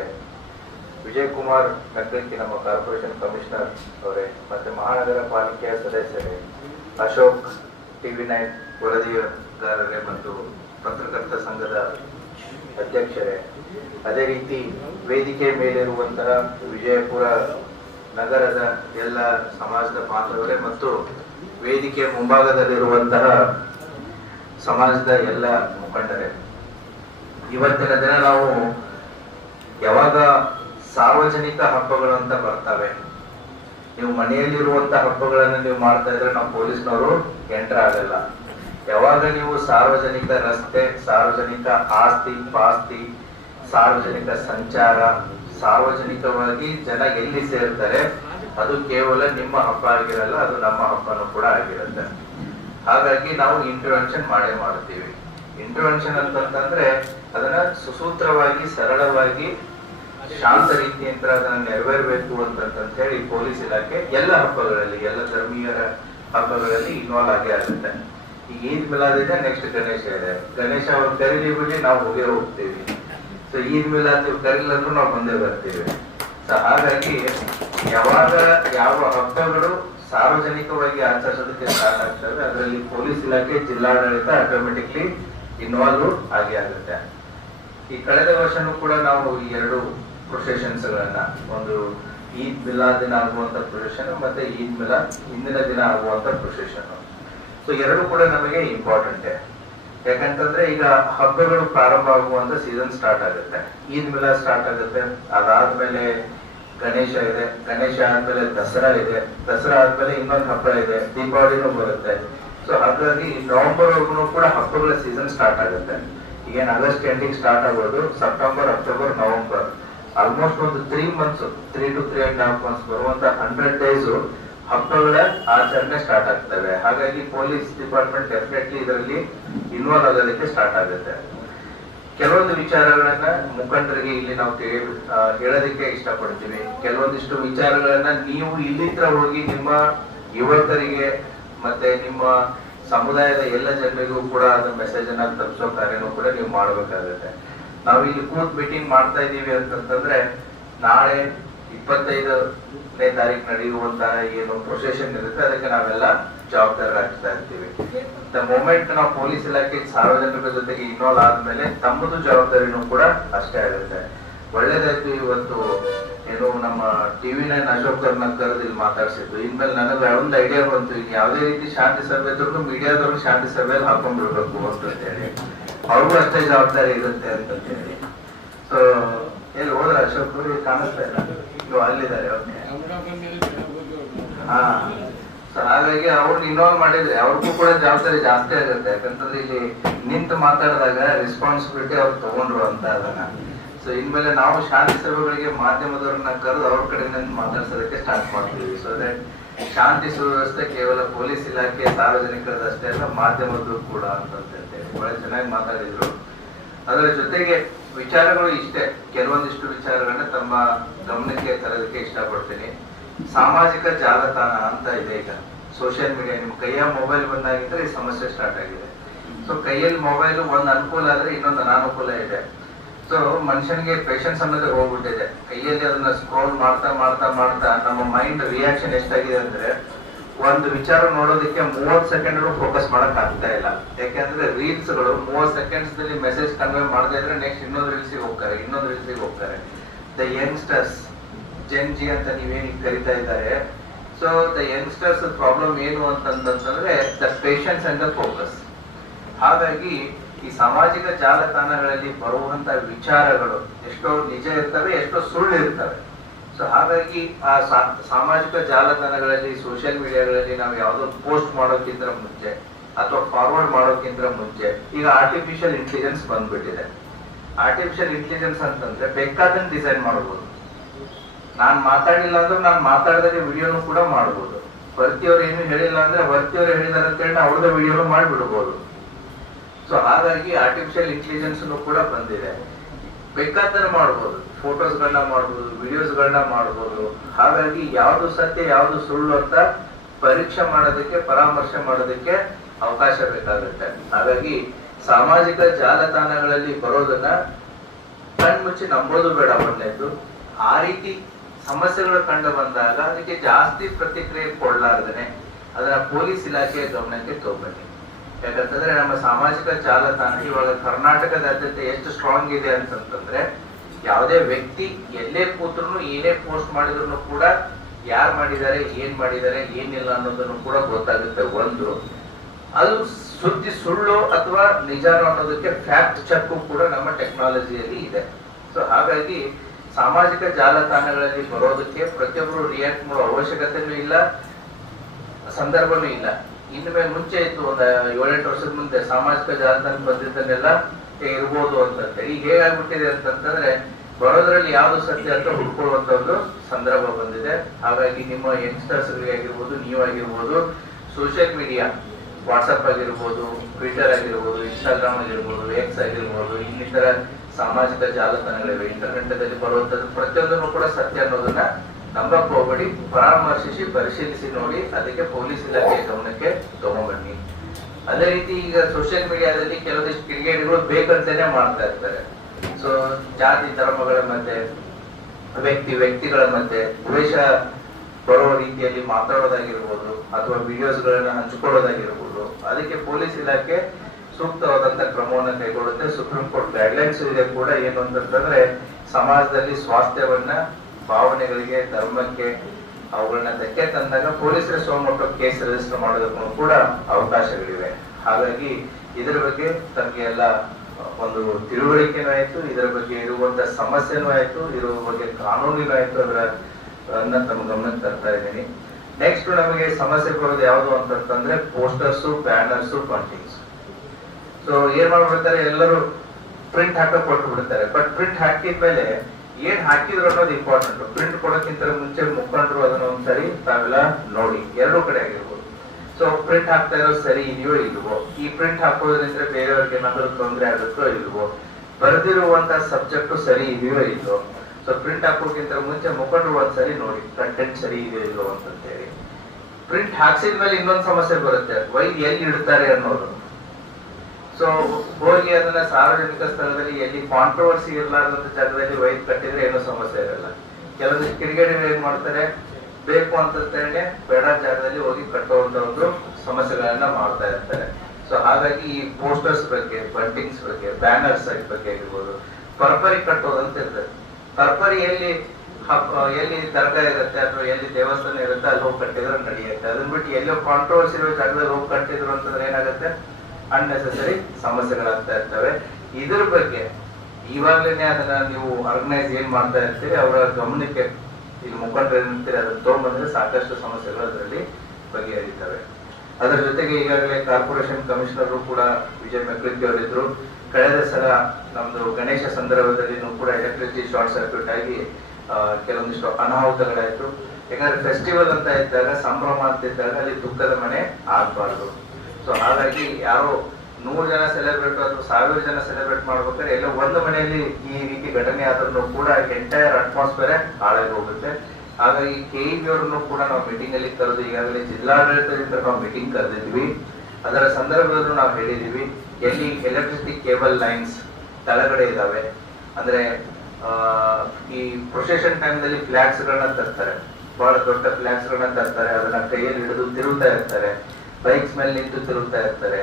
ವಿಜಯ್ ಕುಮಾರ್ ನಗರಕ್ಕೆ ನಮ್ಮ ಕಾರ್ಪೊರೇಷನ್ ಕಮಿಷನರ್ ಅವರೇ, ಮತ್ತೆ ಮಹಾನಗರ ಪಾಲಿಕೆಯ ಸದಸ್ಯರೇ, ಅಶೋಕ್ TV9 ವರದಿಗಾರರೇ ಮತ್ತು ಪತ್ರಕರ್ತ ಸಂಘದ ಅಧ್ಯಕ್ಷರೇ, ಅದೇ ರೀತಿ ವೇದಿಕೆ ಮೇಲಿರುವಂತಹ ವಿಜಯಪುರ ನಗರದ ಎಲ್ಲ ಸಮಾಜದ ಬಾಂಧವರೇ ಮತ್ತು ವೇದಿಕೆ ಮುಂಭಾಗದಲ್ಲಿರುವಂತಹ ಸಮಾಜದ ಎಲ್ಲ ಮುಖಂಡರೇ, ಇವತ್ತಿನ ದಿನ ನಾವು ಯಾವಾಗ ಸಾರ್ವಜನಿಕ ಹಬ್ಬಗಳು ಅಂತ ಬರ್ತವೆ, ನೀವು ಮನೆಯಲ್ಲಿರುವಂತಹ ಹಬ್ಬಗಳನ್ನು ನೀವು ಮಾಡ್ತಾ ಇದ್ರೆ ನಾವು ಪೊಲೀಸ್ನವರು ಎಂಟರ್ ಆಗಲ್ಲ. ಯಾವಾಗ ನೀವು ಸಾರ್ವಜನಿಕ ರಸ್ತೆ, ಸಾರ್ವಜನಿಕ ಆಸ್ತಿ ಪಾಸ್ತಿ, ಸಾರ್ವಜನಿಕ ಸಂಚಾರ, ಸಾರ್ವಜನಿಕವಾಗಿ ಜನ ಎಲ್ಲಿ ಸೇರ್ತಾರೆ ಅದು ಕೇವಲ ನಿಮ್ಮ ಹಬ್ಬ ಆಗಿರಲ್ಲ, ಅದು ನಮ್ಮ ಹಬ್ಬನೂ ಕೂಡ ಆಗಿರುತ್ತೆ. ಹಾಗಾಗಿ ನಾವು ಇಂಟರ್ವೆನ್ಷನ್ ಮಾಡೇ ಮಾಡ್ತೀವಿ. ಇಂಟರ್ವೆನ್ಷನ್ ಅಂತಂದ್ರೆ ಅದನ್ನ ಸುಸೂತ್ರವಾಗಿ ಸರಳವಾಗಿ ಶಾಂತ ರೀತಿಯಿಂದ ಅದನ್ನ ನೆರವೇರಬೇಕು ಅಂತ ಹೇಳಿ ಪೊಲೀಸ್ ಇಲಾಖೆ ಎಲ್ಲ ಹಬ್ಬಗಳಲ್ಲಿ, ಎಲ್ಲ ಧರ್ಮೀಯರ ಹಬ್ಬಗಳಲ್ಲಿ ಇನ್ವಾಲ್ವ್ ಆಗೇ ಆಗುತ್ತೆ. ಈಗ ಈದ್ ಮಿಲಾದ್ ಇದೆ, ನೆಕ್ಸ್ಟ್ ಗಣೇಶ ಇದೆ. ಗಣೇಶ ಅವ್ರು ಕರೀಲಿ ಬಿಡಿ ನಾವು ಹೋಗೇ ಹೋಗ್ತೀವಿ. ಸೊ ಈದ್ ಮಿಲಾದ್ ನೀವು ಕರೀಲಿಲ್ಲ ಅಂದ್ರೂ ನಾವು ಬಂದೇ ಬರ್ತೀವಿ. ಸೊ ಹಾಗಾಗಿ ಯಾವಾಗ ಯಾವ ಹಬ್ಬಗಳು ಸಾರ್ವಜನಿಕವಾಗಿ ಆಚರಿಸೋದಕ್ಕೆ ಸ್ಟಾರ್ಟ್ ಆಗ್ತವೆ ಅದರಲ್ಲಿ ಪೊಲೀಸ್ ಇಲಾಖೆ, ಜಿಲ್ಲಾಡಳಿತ ಆಟೋಮೆಟಿಕ್ಲಿ ಇನ್ವಾಲ್ವ್ ಆಗೇ ಆಗುತ್ತೆ. ಈ ಕಳೆದ ವರ್ಷನೂ ಕೂಡ ನಾವು ಈ 2 ಪ್ರೊಸೆಷನ್ಸ್ ಗಳನ್ನ, ಒಂದು ಈದ್ ಮಿಲಾದ್ ದಿನ ಆಗುವಂತ ಪ್ರೊಸೆಷನ್ ಮತ್ತೆ ಈದ್ ಮಿಲಾದ್ ಹಿಂದಿನ ದಿನ ಆಗುವಂತ ಪ್ರೊಸೆಷನ್. ಸೊ 2 ಕೂಡ ನಮಗೆ ಇಂಪಾರ್ಟೆಂಟ್. ಯಾಕಂತಂದ್ರೆ ಈಗ ಹಬ್ಬಗಳು ಪ್ರಾರಂಭ ಆಗುವಂತ ಸೀಸನ್ ಸ್ಟಾರ್ಟ್ ಆಗುತ್ತೆ. ಈದ್ ಮಿಲಾದ್ ಸ್ಟಾರ್ಟ್ ಆಗುತ್ತೆ, ಅದಾದ್ಮೇಲೆ ಗಣೇಶ ಇದೆ, ಗಣೇಶ ಆದ್ಮೇಲೆ ದಸರಾ ಇದೆ, ದಸರಾ ಆದ್ಮೇಲೆ ಇನ್ನೊಂದು ಹಬ್ಬ ಇದೆ, ದೀಪಾವಳಿನೂ ಬರುತ್ತೆ. ಸೊ ಹಾಗಾಗಿ ನವೆಂಬರ್ ವರೆಗೂ ಕೂಡ ಹಬ್ಬಗಳ ಸೀಸನ್ ಸ್ಟಾರ್ಟ್ ಆಗುತ್ತೆ. ಈಗೇನು ಆಗಸ್ಟ್ ಎಂಡಿಂಗ್ ಸ್ಟಾರ್ಟ್ ಆಗೋದು, ಸೆಪ್ಟೆಂಬರ್, ಅಕ್ಟೋಬರ್, ನವೆಂಬರ್, ಆಲ್ಮೋಸ್ಟ್ ಒಂದು 3 months, 3 to 3.5 months ಬರುವಂತ 100 days ಹಬ್ಬಗಳ ಆಚರಣೆ ಸ್ಟಾರ್ಟ್ ಆಗ್ತವೆ. ಹಾಗಾಗಿ ಪೊಲೀಸ್ ಡಿಪಾರ್ಟ್ಮೆಂಟ್ ಡೆಫಿನೆಟ್ಲಿ ಇದರಲ್ಲಿ ಇನ್ವಾಲ್ವ್ ಆಗೋದಕ್ಕೆ ಸ್ಟಾರ್ಟ್ ಆಗುತ್ತೆ. ಕೆಲವೊಂದು ವಿಚಾರಗಳನ್ನ ಮುಖಂಡರಿಗೆ ಇಲ್ಲಿ ನಾವು ಹೇಳೋದಕ್ಕೆ ಇಷ್ಟಪಡ್ತೀವಿ. ಕೆಲವೊಂದಿಷ್ಟು ವಿಚಾರಗಳನ್ನ ನೀವು ಇಲ್ಲಿಂದ ಹೋಗಿ ನಿಮ್ಮ ಯುವಕರಿಗೆ ಮತ್ತೆ ನಿಮ್ಮ ಸಮುದಾಯದ ಎಲ್ಲ ಜನರಿಗೂ ಕೂಡ ಅದನ್ನ ಮೆಸೇಜ್ ಅನ್ನ ತಲುಪಿಸೋ ಕಾರ್ಯನೂ ಕೂಡ ನೀವು ಮಾಡಬೇಕಾಗುತ್ತೆ. ನಾವು ಇಲ್ಲಿ ಕೂತ್ ಮೀಟಿಂಗ್ ಮಾಡ್ತಾ ಇದ್ದೀವಿ ಅಂತಂದ್ರೆ ನಾಳೆ 25ನೇ ತಾರೀಕು ನಡೆಯುವಂತಹ ಏನು ಪ್ರೊಸೆಷನ್ ಇರುತ್ತೆ ಅದಕ್ಕೆ ನಾವೆಲ್ಲ ಜವಾಬ್ದಾರರಾಗ್ತಾ ಇರ್ತೀವಿ. ದ ಮೂಮೆಂಟ್ ನಾವು ಪೊಲೀಸ್ ಇಲಾಖೆ ಸಾರ್ವಜನಿಕರ ಜೊತೆಗೆ ಇನ್ವಾಲ್ವ್ ಆದ್ಮೇಲೆ ತಮ್ಮದು ಜವಾಬ್ದಾರಿನೂ ಕೂಡ ಅಷ್ಟೇ ಆಗುತ್ತೆ. ಒಳ್ಳೇದಾಯ್ತು ಇವತ್ತು ಏನು ನಮ್ಮ TV9 ಅಶೋಕ್ ಅವ್ರನ್ನ ಕರೆದು ಇಲ್ಲಿ ಮಾತಾಡ್ಸಿದ್ದು. ಇನ್ಮೇಲೆ ನನಗೆ ಒಂದು ಐಡಿಯಾ ಬಂತು, ಈಗ ಯಾವುದೇ ರೀತಿ ಶಾಂತಿ ಸಭೆ ಇದ್ರು ಮೀಡಿಯಾದವ್ರು ಶಾಂತಿ ಸಭೆಯಲ್ಲಿ ಹಾಕೊಂಡ್ಬಿಡ್ಬೇಕು ಅಂತ ಹೇಳಿ, ಅವ್ರಿಗೂ ಅಷ್ಟೇ ಜವಾಬ್ದಾರಿ ಇರುತ್ತೆ ಅಂತ ಹೇಳಿ. ಸೊ ಎಲ್ಲಿ ಹೋದ್ರ ಅಶೋಕ್ ಅವ್ರಿಗೆ ಕಾಣಿಸ್ತಾ ಇಲ್ಲ, ನೀವು ಅಲ್ಲಿದ್ದಾರೆ. ಹಾ, ಸೊ ಹಾಗಾಗಿ ಅವ್ರನ್ನ ಇನ್ವಾಲ್ವ್ ಮಾಡಿದ್ರೆ ಅವ್ರಿಗೂ ಕೂಡ ಜವಾಬ್ದಾರಿ ಜಾಸ್ತಿ ಆಗುತ್ತೆ. ಯಾಕಂತಂದ್ರೆ ಇಲ್ಲಿ ನಿಂತು ಮಾತಾಡಿದಾಗ ರೆಸ್ಪಾನ್ಸಿಬಿಲಿಟಿ ಅವ್ರು ತಗೊಂಡ್ರು ಅಂತ ಅದನ್ನ. ಸೊ ಇನ್ಮೇಲೆ ನಾವು ಶಾಂತಿ ಸಭೆಗಳಿಗೆ ಮಾಧ್ಯಮದವ್ರನ್ನ ಕರೆದು ಅವ್ರ ಕಡೆಯಿಂದ ಮಾತಾಡ್ಸೋದಕ್ಕೆ ಸ್ಟಾರ್ಟ್ ಮಾಡ್ತೀವಿ. ಸೊ ದಟ್ ಶಾಂತಿ ಸುವ್ಯವಸ್ಥೆ ಕೇವಲ ಪೊಲೀಸ್ ಇಲಾಖೆ ಸಾರ್ವಜನಿಕರದಷ್ಟೇ ಅಲ್ಲ, ಮಾಧ್ಯಮದ್ದು ಕೂಡ ಅಂತ ಹೇಳ್ತೇವೆ. ಬಹಳ ಚೆನ್ನಾಗಿ ಮಾತಾಡಿದ್ರು. ಅದರ ಜೊತೆಗೆ ವಿಚಾರಗಳು ಇಷ್ಟೇ, ಕೆಲವೊಂದಿಷ್ಟು ವಿಚಾರಗಳನ್ನ ತಮ್ಮ ಗಮನಕ್ಕೆ ತರೋದಕ್ಕೆ ಇಷ್ಟಪಡ್ತೀನಿ. ಸಾಮಾಜಿಕ ಜಾಲತಾಣ ಅಂತ ಇದೆ. ಈಗ ಸೋಷಿಯಲ್ ಮೀಡಿಯಾ ನಿಮ್ಮ ಕೈಯ ಮೊಬೈಲ್ ಬಂದಾಗಿದ್ರೆ ಈ ಸಮಸ್ಯೆ ಸ್ಟಾರ್ಟ್ ಆಗಿದೆ. ಸೊ ಕೈಯಲ್ಲಿ ಮೊಬೈಲ್ ಒಂದು ಅನುಕೂಲ ಆದ್ರೆ ಇನ್ನೊಂದು ಅನಾನುಕೂಲ ಇದೆ. ಸೊ ಮನುಷ್ಯನಿಗೆ ಪೇಷನ್ಸ್ ಅನ್ನೋದೇ ಹೋಗ್ಬಿಟ್ಟಿದೆ. ಕೈಯಲ್ಲಿ ಅದನ್ನ ಸ್ಕ್ರೋಲ್ ಮಾಡ್ತಾ ಮಾಡ್ತಾ ಮಾಡ್ತಾ ನಮ್ಮ ಮೈಂಡ್ ರಿಯಾಕ್ಷನ್ ಎಷ್ಟಾಗಿದೆ ಅಂದ್ರೆ ಒಂದು ವಿಚಾರ ನೋಡೋದಕ್ಕೆ 30 ಸೆಕೆಂಡ್ ಫೋಕಸ್ ಮಾಡಕ್ ಆಗ್ತಾ ಇಲ್ಲ. ಯಾಕೆಂದ್ರೆ ರೀಲ್ಸ್ ಗಳು 30 seconds ಮೆಸೇಜ್ ಕನ್ವೆ ಮಾಡದೇ ಇದ್ರೆ ನೆಕ್ಸ್ಟ್ ಇನ್ನೊಂದು ರೀಲ್ಸಿಗೆ ಹೋಗ್ತಾರೆ, ಇನ್ನೊಂದು ರೀಲ್ಸಿಗೆ ಹೋಗ್ತಾರೆ. ದ ಯಂಗ್ಸ್ಟರ್ಸ್, ಜೆನ್ ಜಿ ಅಂತ ನೀವೇನು ಕರಿತಾ ಇದ್ದಾರೆ. ಸೊ ದ ಯಂಗ್ಸ್ಟರ್ಸ್ ಪ್ರಾಬ್ಲಮ್ ಏನು ಅಂತಂದ್ರೆ the patience and the focus. ಹಾಗಾಗಿ ಈ ಸಾಮಾಜಿಕ ಜಾಲತಾಣಗಳಲ್ಲಿ ಬರುವಂತ ವಿಚಾರಗಳು ಎಷ್ಟೋ ನಿಜ ಇರ್ತವೆ, ಎಷ್ಟೋ ಸುಳ್ಳು ಇರ್ತವೆ. ಸೊ ಹಾಗಾಗಿ ಆ ಸಾಮಾಜಿಕ ಜಾಲತಾಣಗಳಲ್ಲಿ, ಸೋಷಿಯಲ್ ಮೀಡಿಯಾಗಳಲ್ಲಿ ನಾವು ಯಾವುದೋ ಪೋಸ್ಟ್ ಮಾಡೋಕ್ಕಿಂತ ಮುಂಚೆ ಅಥವಾ ಫಾರ್ವರ್ಡ್ ಮಾಡೋಕ್ಕಿಂತ ಮುಂಚೆ ಈಗ ಆರ್ಟಿಫಿಷಿಯಲ್ ಇಂಟೆಲಿಜೆನ್ಸ್ ಬಂದ್ಬಿಟ್ಟಿದೆ. ಆರ್ಟಿಫಿಷಿಯಲ್ ಇಂಟೆಲಿಜೆನ್ಸ್ ಅಂತಂದ್ರೆ ಬೇಕಾದನ್ನ ಡಿಸೈನ್ ಮಾಡಬಹುದು. ನಾನ್ ಮಾತಾಡಿಲ್ಲ ಅಂದ್ರೆ ನಾನು ಮಾತಾಡಿದಾಗ ವಿಡಿಯೋನು ಕೂಡ ಮಾಡಬಹುದು. ವರ್ತಿಯವ್ರು ಏನು ಹೇಳಿಲ್ಲ ಅಂದ್ರೆ ವರ್ತಿಯವ್ರು ಹೇಳಿದಾರೆ ಅಂತ ಹೇಳಿ ಅವ್ರದ್ದು ವಿಡಿಯೋನು ಮಾಡಿಬಿಡ್ಬೋದು. ಸೊ ಹಾಗಾಗಿ ಆರ್ಟಿಫಿಷಿಯಲ್ ಇಂಟೆಲಿಜೆನ್ಸ್ ಕೂಡ ಬಂದಿದೆ. ಬೇಕಾದನ್ನ ಮಾಡಬಹುದು, ಫೋಟೋಸ್ಗಳನ್ನ ಮಾಡಬಹುದು, ವಿಡಿಯೋಸ್ಗಳನ್ನ ಮಾಡಬಹುದು. ಹಾಗಾಗಿ ಯಾವ್ದು ಸತ್ಯ ಯಾವ್ದು ಸುಳ್ಳು ಅಂತ ಪರೀಕ್ಷೆ ಮಾಡೋದಕ್ಕೆ, ಪರಾಮರ್ಶೆ ಮಾಡೋದಕ್ಕೆ ಅವಕಾಶ ಬೇಕಾಗುತ್ತೆ. ಹಾಗಾಗಿ ಸಾಮಾಜಿಕ ಜಾಲತಾಣಗಳಲ್ಲಿ ಬರೋದನ್ನ ಕಣ್ಮುಚ್ಚಿ ನಂಬೋದು ಬೇಡ. ಒಂದನೇದು, ಆ ರೀತಿ ಸಮಸ್ಯೆಗಳು ಕಂಡು ಬಂದಾಗ ಅದಕ್ಕೆ ಜಾಸ್ತಿ ಪ್ರತಿಕ್ರಿಯೆ ಕೊಡಲಾರ್ದೇನೆ ಅದನ್ನ ಪೊಲೀಸ್ ಇಲಾಖೆಯ ಗಮನಕ್ಕೆ ತಗೋಬನ್ನಿ. ಯಾಕಂತಂದ್ರೆ ನಮ್ಮ ಸಾಮಾಜಿಕ ಜಾಲತಾಣ ಇವಾಗ ಕರ್ನಾಟಕದಾದ್ಯಂತ ಎಷ್ಟು ಸ್ಟ್ರಾಂಗ್ ಇದೆ ಅಂತಂದ್ರೆ ಯಾವುದೇ ವ್ಯಕ್ತಿ ಎಲ್ಲೇ ಕೂತ್ರು ಏನೇ ಪೋಸ್ಟ್ ಮಾಡಿದ್ರು ಕೂಡ ಯಾರು ಮಾಡಿದ್ದಾರೆ, ಏನ್ ಮಾಡಿದ್ದಾರೆ, ಏನಿಲ್ಲ ಅನ್ನೋದನ್ನು ಕೂಡ ಗೊತ್ತಾಗುತ್ತೆ. ಒಂದು, ಅದು ಸುದ್ದಿ ಸುಳ್ಳು ಅಥವಾ ನಿಜಾನು ಅನ್ನೋದಕ್ಕೆ ಫ್ಯಾಕ್ಟ್ ಚೆಕ್ ಕೂಡ ನಮ್ಮ ಟೆಕ್ನಾಲಜಿಯಲ್ಲಿ ಇದೆ. ಸೊ ಹಾಗಾಗಿ ಸಾಮಾಜಿಕ ಜಾಲತಾಣಗಳಲ್ಲಿ ಬರೋದಕ್ಕೆ ಪ್ರತಿಯೊಬ್ಬರು ರಿಯಾಕ್ಟ್ ಮಾಡೋ ಅವಶ್ಯಕತೆನೂ ಇಲ್ಲ, ಸಂದರ್ಭನೂ ಇಲ್ಲ. ಇನ್ನು ಮುಂಚೆ ಇತ್ತು, ಒಂದು 7-8 ವರ್ಷದ ಮುಂದೆ ಸಾಮಾಜಿಕ ಜಾಲತಾಣ ಬಂದಿದ್ದನ್ನೆಲ್ಲ ಇರ್ಬೋದು ಅಂತಂದ್ರೆ ಈಗ ಹೇಗಾಗ್ಬಿಟ್ಟಿದೆ ಅಂತಂದ್ರೆ ಬರೋದ್ರಲ್ಲಿ ಯಾವ್ದು ಸತ್ಯ ಅಂತ ಹುಡ್ಕೊಳ್ಳುವಂತ ಒಂದು ಸಂದರ್ಭ ಬಂದಿದೆ. ಹಾಗಾಗಿ ನಿಮ್ಮ ಯಂಗ್ಸ್ಟರ್ಸ್ ಆಗಿರ್ಬೋದು, ನೀವಾಗಿರ್ಬೋದು, ಸೋಷಿಯಲ್ ಮೀಡಿಯಾ ವಾಟ್ಸಪ್ ಆಗಿರ್ಬೋದು, ಟ್ವಿಟರ್ ಆಗಿರ್ಬೋದು, ಇನ್ಸ್ಟಾಗ್ರಾಮ್ ಆಗಿರ್ಬೋದು, ಎಕ್ಸ್ ಆಗಿರ್ಬೋದು, ಇನ್ನಿತರ ಸಾಮಾಜಿಕ ಜಾಲತಾಣಗಳಿವೆ. ಇಂಟರ್ನೆಟ್ ಅಲ್ಲಿ ಬರುವಂತದ್ದು ಪ್ರತಿಯೊಂದನ್ನು ಕೂಡ ಸತ್ಯ ಅನ್ನೋದನ್ನ ನಂಬಕ್ ಹೋಗ್ಬೇಡಿ, ಪರಾಮರ್ಶಿಸಿ ಪರಿಶೀಲಿಸಿ ನೋಡಿ, ಅದಕ್ಕೆ ಪೊಲೀಸ್ ಇಲಾಖೆಯ ಗಮನಕ್ಕೆ ತಗೊಂಡ್ಬನ್ನಿ. ಅದೇ ರೀತಿ ಈಗ ಸೋಷಿಯಲ್ ಮೀಡಿಯಾದಲ್ಲಿ ಕೆಲವೊಂದಿಷ್ಟು ಕಿಡಿಗೇಡಿಗಳು ಬೇಕಂತಾನೆ ಮಾಡ್ತಾ ಇರ್ತಾರೆ. ಸೊ ಜಾತಿ ಧರ್ಮಗಳ ಮಧ್ಯೆ, ವ್ಯಕ್ತಿಗಳ ಮಧ್ಯೆ ದ್ವೇಷ ಬರೋ ರೀತಿಯಲ್ಲಿ ಮಾತಾಡೋದಾಗಿರ್ಬೋದು ಅಥವಾ ವಿಡಿಯೋಸ್ ಗಳನ್ನ ಹಂಚಿಕೊಳ್ಳೋದಾಗಿರ್ಬೋದು, ಅದಕ್ಕೆ ಪೊಲೀಸ್ ಇಲಾಖೆ ಸೂಕ್ತವಾದಂತ ಕ್ರಮವನ್ನು ಕೈಗೊಳ್ಳುತ್ತೆ. ಸುಪ್ರೀಂ ಕೋರ್ಟ್ ಗೈಡ್ಲೈನ್ಸ್ ಇದೆ ಕೂಡ. ಏನು ಅಂತಂದ್ರೆ ಸಮಾಜದಲ್ಲಿ ಸ್ವಾಸ್ಥ್ಯವನ್ನ, ಭಾವನೆಗಳಿಗೆ, ಧರ್ಮಕ್ಕೆ ಅವುಗಳನ್ನ ಧಕ್ಕೆ ತಂದಾಗ ಪೊಲೀಸರ ಸೋಮೊಟ್ಟು ಕೇಸ್ ರಿಜಿಸ್ಟರ್ ಮಾಡೋದಕ್ಕೂ ಕೂಡ ಅವಕಾಶಗಳಿವೆ. ಹಾಗಾಗಿ ಇದರ ಬಗ್ಗೆ ತಮಗೆ ಎಲ್ಲ ಒಂದು ತಿಳುವಳಿಕೆನೂ ಆಯ್ತು, ಇದರ ಬಗ್ಗೆ ಇರುವಂತ ಸಮಸ್ಯೆನೂ ಆಯ್ತು, ಇರುವ ಬಗ್ಗೆ ಕಾನೂನಿನೂ ಆಯ್ತು, ಅದರ ತಮ್ಮ ಗಮನಕ್ಕೆ ತರ್ತಾ ಇದ್ದೀನಿ. ನೆಕ್ಸ್ಟ್ ನಮಗೆ ಸಮಸ್ಯೆ ಬರೋದು ಯಾವುದು ಅಂತಂದ್ರೆ ಪೋಸ್ಟರ್ಸ್, ಬ್ಯಾನರ್ಸ್, ಬಂಟಿಂಗ್ಸ್. ಸೊ ಏನ್ ಮಾಡ್ಬಿಡ್ತಾರೆ, ಎಲ್ಲರೂ ಪ್ರಿಂಟ್ ಹಾಕಕ್ ಕೊಟ್ಟು ಬಿಡ್ತಾರೆ. ಬಟ್ ಪ್ರಿಂಟ್ ಹಾಕಿದ್ಮೇಲೆ ಏನ್ ಹಾಕಿದ್ರು ಅನ್ನೋದು ಇಂಪಾರ್ಟೆಂಟ್. ಪ್ರಿಂಟ್ ಕೊಡೋಕ್ಕಿಂತ ಮುಂಚೆ ಮುಖಂಡರು ಅದನ್ನ ಒಂದ್ಸರಿ ತಾವೆಲ್ಲ ನೋಡಿ, ಎರಡೂ ಕಡೆ ಆಗಿರ್ಬೋದು. ಸೊ ಪ್ರಿಂಟ್ ಹಾಕ್ತಾ ಇರೋದು ಸರಿ ಇದೆಯೋ ಇಲ್ವೋ, ಈ ಪ್ರಿಂಟ್ ಹಾಕೋದ್ರಿಂದ ಬೇರೆಯವ್ರಿಗೆ ಏನಾದ್ರು ತೊಂದರೆ ಆಗುತ್ತೋ ಇಲ್ವೋ, ಬರೆದಿರುವಂತ ಸಬ್ಜೆಕ್ಟ್ ಸರಿ ಇದೆಯೋ ಇಲ್ವೋ. ಸೊ ಪ್ರಿಂಟ್ ಹಾಕೋಕ್ಕಿಂತ ಮುಂಚೆ ಮುಖಂಡರು ಒಂದ್ಸರಿ ನೋಡಿ ಕಂಟೆಂಟ್ ಸರಿ ಇದೆಯೋ ಇಲ್ವೋ ಅಂತೇಳಿ. ಪ್ರಿಂಟ್ ಹಾಕ್ಸಿದ್ಮೇಲೆ ಇನ್ನೊಂದು ಸಮಸ್ಯೆ ಬರುತ್ತೆ, ಎಲ್ಲಿ ಇಡ್ತಾರೆ ಅನ್ನೋದು. ಸೊ ಹೋಗಿ ಅದನ್ನ ಸಾರ್ವಜನಿಕ ಸ್ಥಳದಲ್ಲಿ ಎಲ್ಲಿ ಕಾಂಟ್ರವರ್ಸಿ ಇರಲಾರ್ದಂತ ಜಾಗದಲ್ಲಿ ಒಯ್ದು ಕಟ್ಟಿದ್ರೆ ಏನೂ ಸಮಸ್ಯೆ ಇರಲ್ಲ. ಕೆಲವೊಂದು ಕಿಡಿಗೇಡಿಗಳು ಏನ್ ಮಾಡ್ತಾರೆ, ಬೇಕು ಅಂತ ಬೇಡ ಜಾಗದಲ್ಲಿ ಹೋಗಿ ಕಟ್ಟುವಂತ ಒಂದು ಸಮಸ್ಯೆಗಳನ್ನ ಮಾಡ್ತಾ ಇರ್ತಾರೆ. ಸೊ ಹಾಗಾಗಿ ಈ ಪೋಸ್ಟರ್ಸ್ ಬಗ್ಗೆ, ಬಂಟಿಂಗ್ಸ್ ಬಗ್ಗೆ, ಬ್ಯಾನರ್ಸ್ ಬಗ್ಗೆ ಆಗಿರ್ಬೋದು, ಪರ್ಪರಿ ಕಟ್ಟೋದಂತ ಇರ್ತದೆ. ಪರ್ಪರಿ ಎಲ್ಲಿ ದರ್ಗಾ ಇರುತ್ತೆ ಅಥವಾ ಎಲ್ಲಿ ದೇವಸ್ಥಾನ ಇರುತ್ತೆ ಅಲ್ಲಿ ಹೋಗಿ ಕಟ್ಟಿದ್ರೆ ನಡೆಯುತ್ತೆ. ಅದನ್ನ ಬಿಟ್ಟು ಎಲ್ಲೋ ಕಾಂಟ್ರವರ್ಸಿ ಇರೋ ಜಾಗದಲ್ಲಿ ಹೋಗಿ ಕಟ್ಟಿದ್ರು ಅಂತಂದ್ರೆ ಏನಾಗುತ್ತೆ, ಅನ್ನೆಸೆಸರಿ ಸಮಸ್ಯೆಗಳಾಗ್ತಾ ಇರ್ತವೆ. ಇದ್ರ ಬಗ್ಗೆ ಇವಾಗ್ಲೇನೆ ಅದನ್ನ ನೀವು ಆರ್ಗನೈಸ್ ಏನ್ ಮಾಡ್ತಾ ಇರ್ತೀರಿ ಅವರ ಗಮನಕ್ಕೆ ಇಲ್ಲಿ ಮುಖಂಡರು ಏನಿರ್ತೀರಿ ಅದನ್ನ ತಗೊಂಡ್ಬಂದ್ರೆ ಸಾಕಷ್ಟು ಸಮಸ್ಯೆಗಳು ಅದರಲ್ಲಿ ಬಗೆಹರಿತವೆ. ಅದರ ಜೊತೆಗೆ ಈಗಾಗಲೇ ಕಾರ್ಪೊರೇಷನ್ ಕಮಿಷನರ್ ಕೂಡ ವಿಜಯ್ ಮೆಕ್ರಿತಿ ಅವರಿದ್ರು. ಕಳೆದ ಸಲ ನಮ್ದು ಗಣೇಶ ಸಂದರ್ಭದಲ್ಲಿನೂ ಕೂಡ ಎಲೆಕ್ಟ್ರಿಸಿಟಿ ಶಾರ್ಟ್ ಸರ್ಕ್ಯೂಟ್ ಆಗಿ ಕೆಲವೊಂದಿಷ್ಟು ಅನಾಹುತಗಳಾಯ್ತು. ಯಾಕಂದ್ರೆ ಫೆಸ್ಟಿವಲ್ ಅಂತ ಇದ್ದಾಗ, ಸಂಭ್ರಮ ಅಂತ ಇದ್ದಾಗ ಅಲ್ಲಿ ದುಃಖದ ಮನೆ ಆಗ್ಬಾರ್ದು. ಸೊ ಹಾಗಾಗಿ ಯಾರೋ 100 ಜನ ಸೆಲೆಬ್ರೇಟ್ ಅಥವಾ 1000 ಜನ ಸೆಲೆಬ್ರೇಟ್ ಮಾಡ್ಬೇಕಾದ್ರೆ ಎಲ್ಲ ಒಂದು ಮನೆಯಲ್ಲಿ ಈ ರೀತಿ ಘಟನೆ ಆದ್ರೂ ಕೂಡ ಎಂಟೈರ್ ಅಟ್ಮಾಸ್ಫಿಯರ್ ಹಾಳಾಗಿ ಹೋಗುತ್ತೆ. ಹಾಗಾಗಿ KEB ಅವರನ್ನು ಕೂಡ ನಾವು ಮೀಟಿಂಗ್ ಅಲ್ಲಿ ಕರೆದು ಈಗಾಗಲೇ ಜಿಲ್ಲಾಡಳಿತದಿಂದ ನಾವು ಮೀಟಿಂಗ್ ಕರೆದಿದ್ವಿ. ಅದರ ಸಂದರ್ಭದಲ್ಲೂ ನಾವು ಹೇಳಿದೀವಿ, ಎಲ್ಲಿ ಎಲೆಕ್ಟ್ರಿಸಿಟಿ ಕೇಬಲ್ ಲೈನ್ಸ್ ಕೆಳಗಡೆ ಇದಾವೆ ಅಂದ್ರೆ ಈ ಪ್ರೊಸೆಷನ್ ಟೈಮ್ ನಲ್ಲಿ ಫ್ಲಾಗ್ಸ್ ಗಳನ್ನ ತರ್ತಾರೆ, ಬಹಳ ದೊಡ್ಡ ಫ್ಲಾಗ್ಸ್ ಗಳನ್ನ ತರ್ತಾರೆ, ಅದನ್ನ ಕೈಯಲ್ಲಿ ಹಿಡಿದು ತಿರುಗ್ತಾ ಇರ್ತಾರೆ, ಬೈಕ್ಸ್ ಮೇಲೆ ನಿಂತು ತಿರುಗ್ತಾ ಇರ್ತಾರೆ.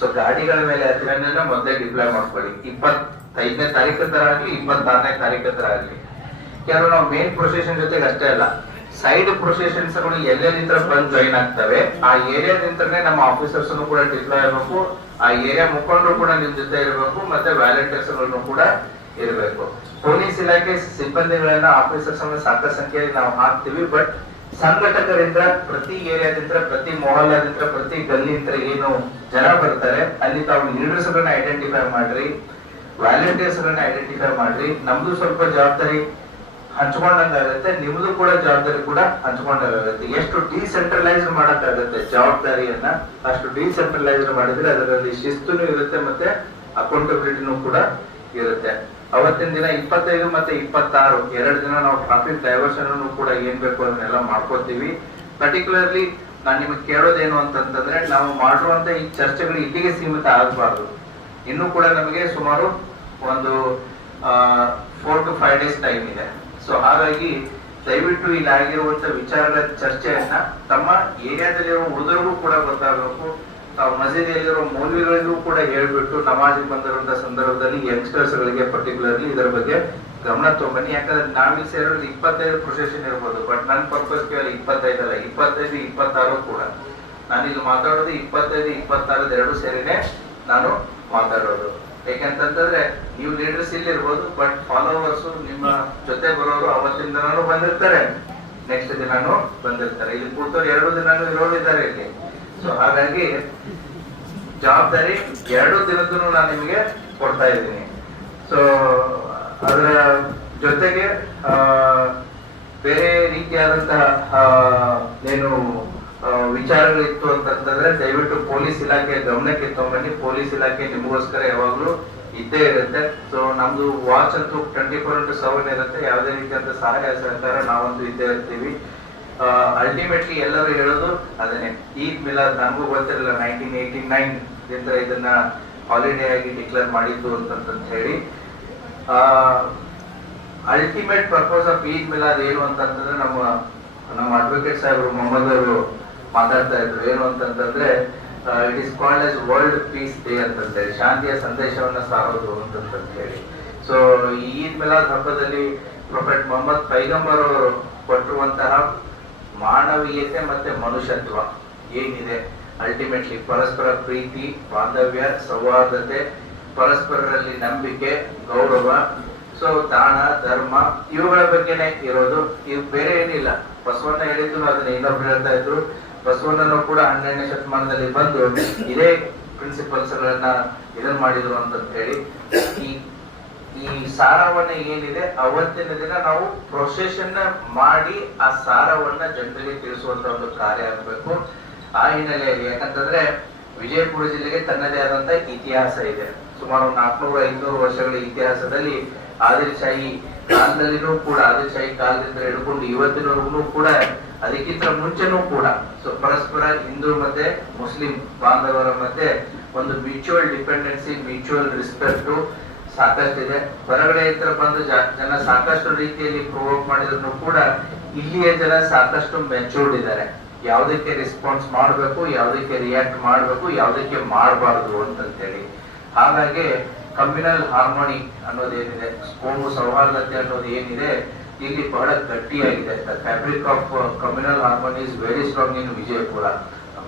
ಸೊ ಗಾಡಿಗಳ ಮೇಲೆ ಅದನ್ನೆಲ್ಲ ಮೊದಲೇ ಡಿಪ್ಲಾಯ್ ಮಾಡ್ಕೊಳ್ಳಿ. 25ನೇ ತಾರೀಕು ತರ ಆಗ್ಲಿ, 26ನೇ ತಾರೀಕು ತರ ಆಗ್ಲಿ. ಕೆಲವು ನಾವು ಮೇನ್ ಪ್ರೊಸೆಷನ್ ಜೊತೆಗೆ ಅಷ್ಟೇ ಅಲ್ಲ, ಸೈಡ್ ಪ್ರೊಸೆಷನ್ಸ್ ಗಳು ಎಲ್ಲೆಲ್ಲಿಂದ ಬಂದು ಜಾಯಿನ್ ಆಗ್ತವೆ ಆ ಏರಿಯಾದಿಂದನೇ ನಮ್ಮ ಆಫೀಸರ್ಸ್ ಕೂಡ ಡಿಪ್ಲಾಯ್ ಆಗಬೇಕು. ಆ ಏರಿಯಾ ಮುಖಂಡರು ಕೂಡ ನಿಮ್ ಜೊತೆ ಇರಬೇಕು, ಮತ್ತೆ ವ್ಯಾಲಂಟಿಯರ್ಸ್ ಗಳನ್ನು ಕೂಡ ಇರಬೇಕು. ಪೊಲೀಸ್ ಇಲಾಖೆ ಸಿಬ್ಬಂದಿಗಳನ್ನ ಆಫೀಸರ್ಸ್ ಸಾಕಷ್ಟು ಸಂಖ್ಯೆಯಲ್ಲಿ ನಾವು ಹಾಕ್ತಿವಿ. ಬಟ್ ಸಂಘಟಕರಿಂದ ಪ್ರತಿ ಏರಿಯಾದಿಂದ, ಪ್ರತಿ ಮೊಹಲ್ಲಾದಿಂದ, ಪ್ರತಿ ಗಲ್ಲಿಂದ ಏನು ಜನ ಬರ್ತಾರೆ ಅಲ್ಲಿ ತಾವು ಲೀಡರ್ಸ್ ಗಳನ್ನ ಐಡೆಂಟಿಫೈ ಮಾಡ್ರಿ, ವ್ಯಾಲಂಟಿಯರ್ಸ್ ಗಳನ್ನ ಐಡೆಂಟಿಫೈ ಮಾಡ್ರಿ. ನಮ್ದು ಸ್ವಲ್ಪ ಜವಾಬ್ದಾರಿ ಹಂಚ್ಕೊಂಡಂಗಾಗತ್ತೆ, ನಿಮ್ದು ಕೂಡ ಜವಾಬ್ದಾರಿ ಕೂಡ ಹಂಚ್ಕೊಂಡಾಗತ್ತೆ. ಎಷ್ಟು ಡಿಸೆಂಟ್ರಲೈಸ್ ಮಾಡಕ್ಕಾಗತ್ತೆ ಜವಾಬ್ದಾರಿಯನ್ನ ಅಷ್ಟು ಡಿಸೆಂಟ್ರಲೈಸ್ ಮಾಡಿದ್ರೆ ಅದರಲ್ಲಿ ಶಿಸ್ತುನು ಇರುತ್ತೆ, ಮತ್ತೆ ಅಕೌಂಟಬಿಲಿಟಿನೂ ಕೂಡ ಇರುತ್ತೆ. ಅವತ್ತಿನ ದಿನ 25 ಮತ್ತೆ 26 2 ದಿನ ನಾವು ಟ್ರಾಫಿಕ್ ಡೈವರ್ಷನ್ ಕೂಡ ಏನ್ ಬೇಕು ಅದನ್ನೆಲ್ಲ ಮಾಡ್ಕೋತೀವಿ. ಪರ್ಟಿಕ್ಯುಲರ್ಲಿ ನಾನು ನಿಮಗೆ ಕೇಳೋದೇನು ಅಂತಂದ್ರೆ, ನಾವು ಮಾಡಿರುವಂತ ಈ ಚರ್ಚೆಗಳು ಇಲ್ಲಿಗೆ ಸೀಮಿತ ಆಗಬಾರ್ದು. ಇನ್ನೂ ಕೂಡ ನಮಗೆ ಸುಮಾರು ಒಂದು 4 to 5 days ಟೈಮ್ ಇದೆ. ಸೊ ಹಾಗಾಗಿ ದಯವಿಟ್ಟು ಇಲ್ಲಿ ಆಗಿರುವಂತ ವಿಚಾರಗಳ ಚರ್ಚೆಯನ್ನ ತಮ್ಮ ಏರಿಯಾದಲ್ಲಿರುವ ಉಳಿದರಿಗೂ ಕೂಡ ಗೊತ್ತಾಗಬೇಕು. ತಾವು ಮಸೀದಿಯಲ್ಲಿರುವ ಮೌಲ್ವಿಗಳಿಗೂ ಕೂಡ ಹೇಳ್ಬಿಟ್ಟು ನಮಾಜಿಗೆ ಬಂದಿರುವಂತಹ ಸಂದರ್ಭದಲ್ಲಿ ಯಂಗ್ಸ್ಟರ್ಸ್ ಗಳಿಗೆ ಪರ್ಟಿಕ್ಯುಲರ್ಲಿ ಇದರ ಬಗ್ಗೆ ಗಮನ ತಗೊಂಬನ್ನಿ. ಯಾಕಂದ್ರೆ ನಾವಿಲ್ಲಿ ಸೇರೋದು 25 ಪ್ರೊಸೆಷನ್ ಇರ್ಬೋದು, ಬಟ್ ನನ್ನ ಪರ್ಪಸ್ ಕೇಳಿ 25 ಅಲ್ಲ, 25, 26 ಕೂಡ. ನಾನಿಲ್ಲಿ ಮಾತಾಡೋದು 25, 26 ಎರಡು ಸೇರಿನೇ ನಾನು ಮಾತಾಡೋದು. ಯಾಕಂತಂದ್ರೆ ನೀವು ಲೀಡರ್ಸ್ ಇಲ್ಲಿ ಇರ್ಬೋದು, ಬಟ್ ಫಾಲೋವರ್ಸ್ ನಿಮ್ಮ ಜೊತೆ ಬರೋರು ಅವತ್ತಿನ ದಿನಾನು ಬಂದಿರ್ತಾರೆ, ನೆಕ್ಸ್ಟ್ ದಿನಾನು ಬಂದಿರ್ತಾರೆ. ಇಲ್ಲಿ ಕೂತವ್ರು 2 ದಿನಾನು ಇರೋರಿದ್ದಾರೆ ಇಲ್ಲಿ. ಸೊ ಹಾಗಾಗಿ ಜವಾಬ್ದಾರಿ 2 ದಿನದ್ದು ನಾನು ನಿಮಗೆ ಕೊಡ್ತಾ ಇದ್ದೀನಿ. ಸೊ ಅದರ ಜೊತೆಗೆ ಬೇರೆ ರೀತಿಯಾದಂತಹ ಏನು ವಿಚಾರಗಳಿತ್ತು ಅಂತಂದ್ರೆ ದಯವಿಟ್ಟು ಪೊಲೀಸ್ ಇಲಾಖೆ ಗಮನಕ್ಕೆ ತಗೊಂಡ್ಬನ್ನಿ. ಪೊಲೀಸ್ ಇಲಾಖೆ ನಿಮಗೋಸ್ಕರ ಯಾವಾಗ್ಲೂ ಇದ್ದೇ ಇರುತ್ತೆ. ಸೊ ನಮ್ದು ವಾಚ್ ಅಂತೂ 24/7 ಇರುತ್ತೆ. ಯಾವುದೇ ರೀತಿಯಾದ ಸಹಾಯ ಸಹಕಾರ ನಾವಂತೂ ಇದ್ದೇ ಇರ್ತೀವಿ. ಅಲ್ಟಿಮೇಟ್ಲಿ ಎಲ್ಲರೂ ಹೇಳೋದು ಅದನ್ನೇ, ಈದ್ ಮಿಲಾದ್ ನನಗೂ ಗೊತ್ತಿರಲಿಲ್ಲ 1989 ದಿಂದ ಇದನ್ನ ಹಾಲಿಡೇ ಆಗಿ ಡಿಕ್ಲೇರ್ ಮಾಡಿದ್ದು ಅಂತ ಹೇಳಿ. Ultimate purpose of Eid Milad ಏನು ಅಂತಂದ್ರೆ ನಮ್ಮ ಅಡ್ವೊಕೇಟ್ ಸಾಹೇಬರು ಮೊಹಮ್ಮದ್ ಅವರು ಮಾತಾಡ್ತಾ ಇದ್ರು. ಏನು ಅಂತಂದ್ರೆ it is called as world peace day ಅಂತಂತೇಳಿ, ಶಾಂತಿಯ ಸಂದೇಶವನ್ನ ಸಾರೋದು ಅಂತ ಹೇಳಿ. ಸೊ ಈದ್ ಮಿಲಾದ್ ಹಬ್ಬದಲ್ಲಿ ಪ್ರೊಫೆಟ್ ಮೊಹಮ್ಮದ್ ಪೈಗಂಬರ್ ಅವರು ಕೊಟ್ಟಿರುವಂತಹ ಮಾನವೀಯತೆ ಮತ್ತೆ ಮನುಷ್ಯತ್ವ ಏನಿದೆ, ಅಲ್ಟಿಮೇಟ್ಲಿ ಪರಸ್ಪರ ಪ್ರೀತಿ, ಬಾಂಧವ್ಯ, ಸೌಹಾರ್ದತೆ, ಪರಸ್ಪರರಲ್ಲಿ ನಂಬಿಕೆ, ಗೌರವ, ಸೊ ದಾನ, ಧರ್ಮ, ಇವುಗಳ ಬಗ್ಗೆನೇ ಇರೋದು. ಇವು ಬೇರೆ ಏನಿಲ್ಲ. ಬಸವಣ್ಣ ಹೇಳಿದ್ದು ಅದನ್ನ ಇನ್ನೊಬ್ರು ಹೇಳ್ತಾ ಇದ್ರು. ಬಸವಣ್ಣನು ಕೂಡ 12ನೇ ಶತಮಾನದಲ್ಲಿ ಬಂದು ಇದೇ ಪ್ರಿನ್ಸಿಪಲ್ಸ್ ಗಳನ್ನ ಇದನ್ನ ಮಾಡಿದ್ರು ಅಂತ ಹೇಳಿ. ಈ ಸಾರವನ್ನ ಏನಿದೆ ಅವತ್ತಿನ ದಿನ ನಾವು ಪ್ರೊಸೆಷನ್ ಮಾಡಿ ಆ ಸಾರವನ್ನ ಜನರಿಗೆ ತಿಳಿಸುವಂತ ಒಂದು ಕಾರ್ಯ ಆಗ್ಬೇಕು. ಆ ಹಿನ್ನೆಲೆಯಲ್ಲಿ ಯಾಕಂತಂದ್ರೆ ವಿಜಯಪುರ ಜಿಲ್ಲೆಗೆ ತನ್ನದೇ ಆದಂತ ಇತಿಹಾಸ ಇದೆ. ಸುಮಾರು 400-500 ವರ್ಷಗಳ ಇತಿಹಾಸದಲ್ಲಿ ಆದಿಲ್ಶಾಹಿ ಕಾಲದಲ್ಲಿನೂ ಕೂಡ, ಆದಿಲ್ಶಾಹಿ ಕಾಲದಿಂದ ಹಿಡ್ಕೊಂಡು ಇವತ್ತಿನವರೆಗೂ ಕೂಡ, ಅದಕ್ಕಿಂತ ಮುಂಚೆನೂ ಕೂಡ ಸೊ ಪರಸ್ಪರ ಹಿಂದೂ ಮತ್ತೆ ಮುಸ್ಲಿಂ ಬಾಂಧವರ ಮಧ್ಯೆ ಒಂದು ಮ್ಯೂಚುವಲ್ ಡಿಪೆಂಡೆನ್ಸಿ, ಮ್ಯೂಚುವಲ್ ರೆಸ್ಪೆಕ್ಟ್ ಸಾಕಷ್ಟಿದೆ. ಹೊರಗಡೆ ಇತರ ಬಂದು ಜನ ಸಾಕಷ್ಟು ರೀತಿಯಲ್ಲಿ ಪ್ರೊವೋಕ್ ಮಾಡಿದ್ರು ಕೂಡ ಇಲ್ಲಿಯ ಜನ ಸಾಕಷ್ಟು ಮೆಚೂರ್ಡ್ ಇದ್ದಾರೆ. ಯಾವುದಕ್ಕೆ ರೆಸ್ಪಾನ್ಸ್ ಮಾಡಬೇಕು, ಯಾವುದಕ್ಕೆ ರಿಯಾಕ್ಟ್ ಮಾಡಬೇಕು, ಯಾವುದಕ್ಕೆ ಮಾಡಬಾರದು ಅಂತೇಳಿ. ಹಾಗಾಗಿ ಕಮ್ಯುನಲ್ ಹಾರ್ಮೋನಿ ಅನ್ನೋದೇನಿದೆ, ಕೋಮು ಸೌಹಾರ್ದತೆ ಅನ್ನೋದು ಏನಿದೆ, ಇಲ್ಲಿ ಬಹಳ ಗಟ್ಟಿಯಾಗಿದೆ. The fabric of communal harmony is very strong in Vijayapura.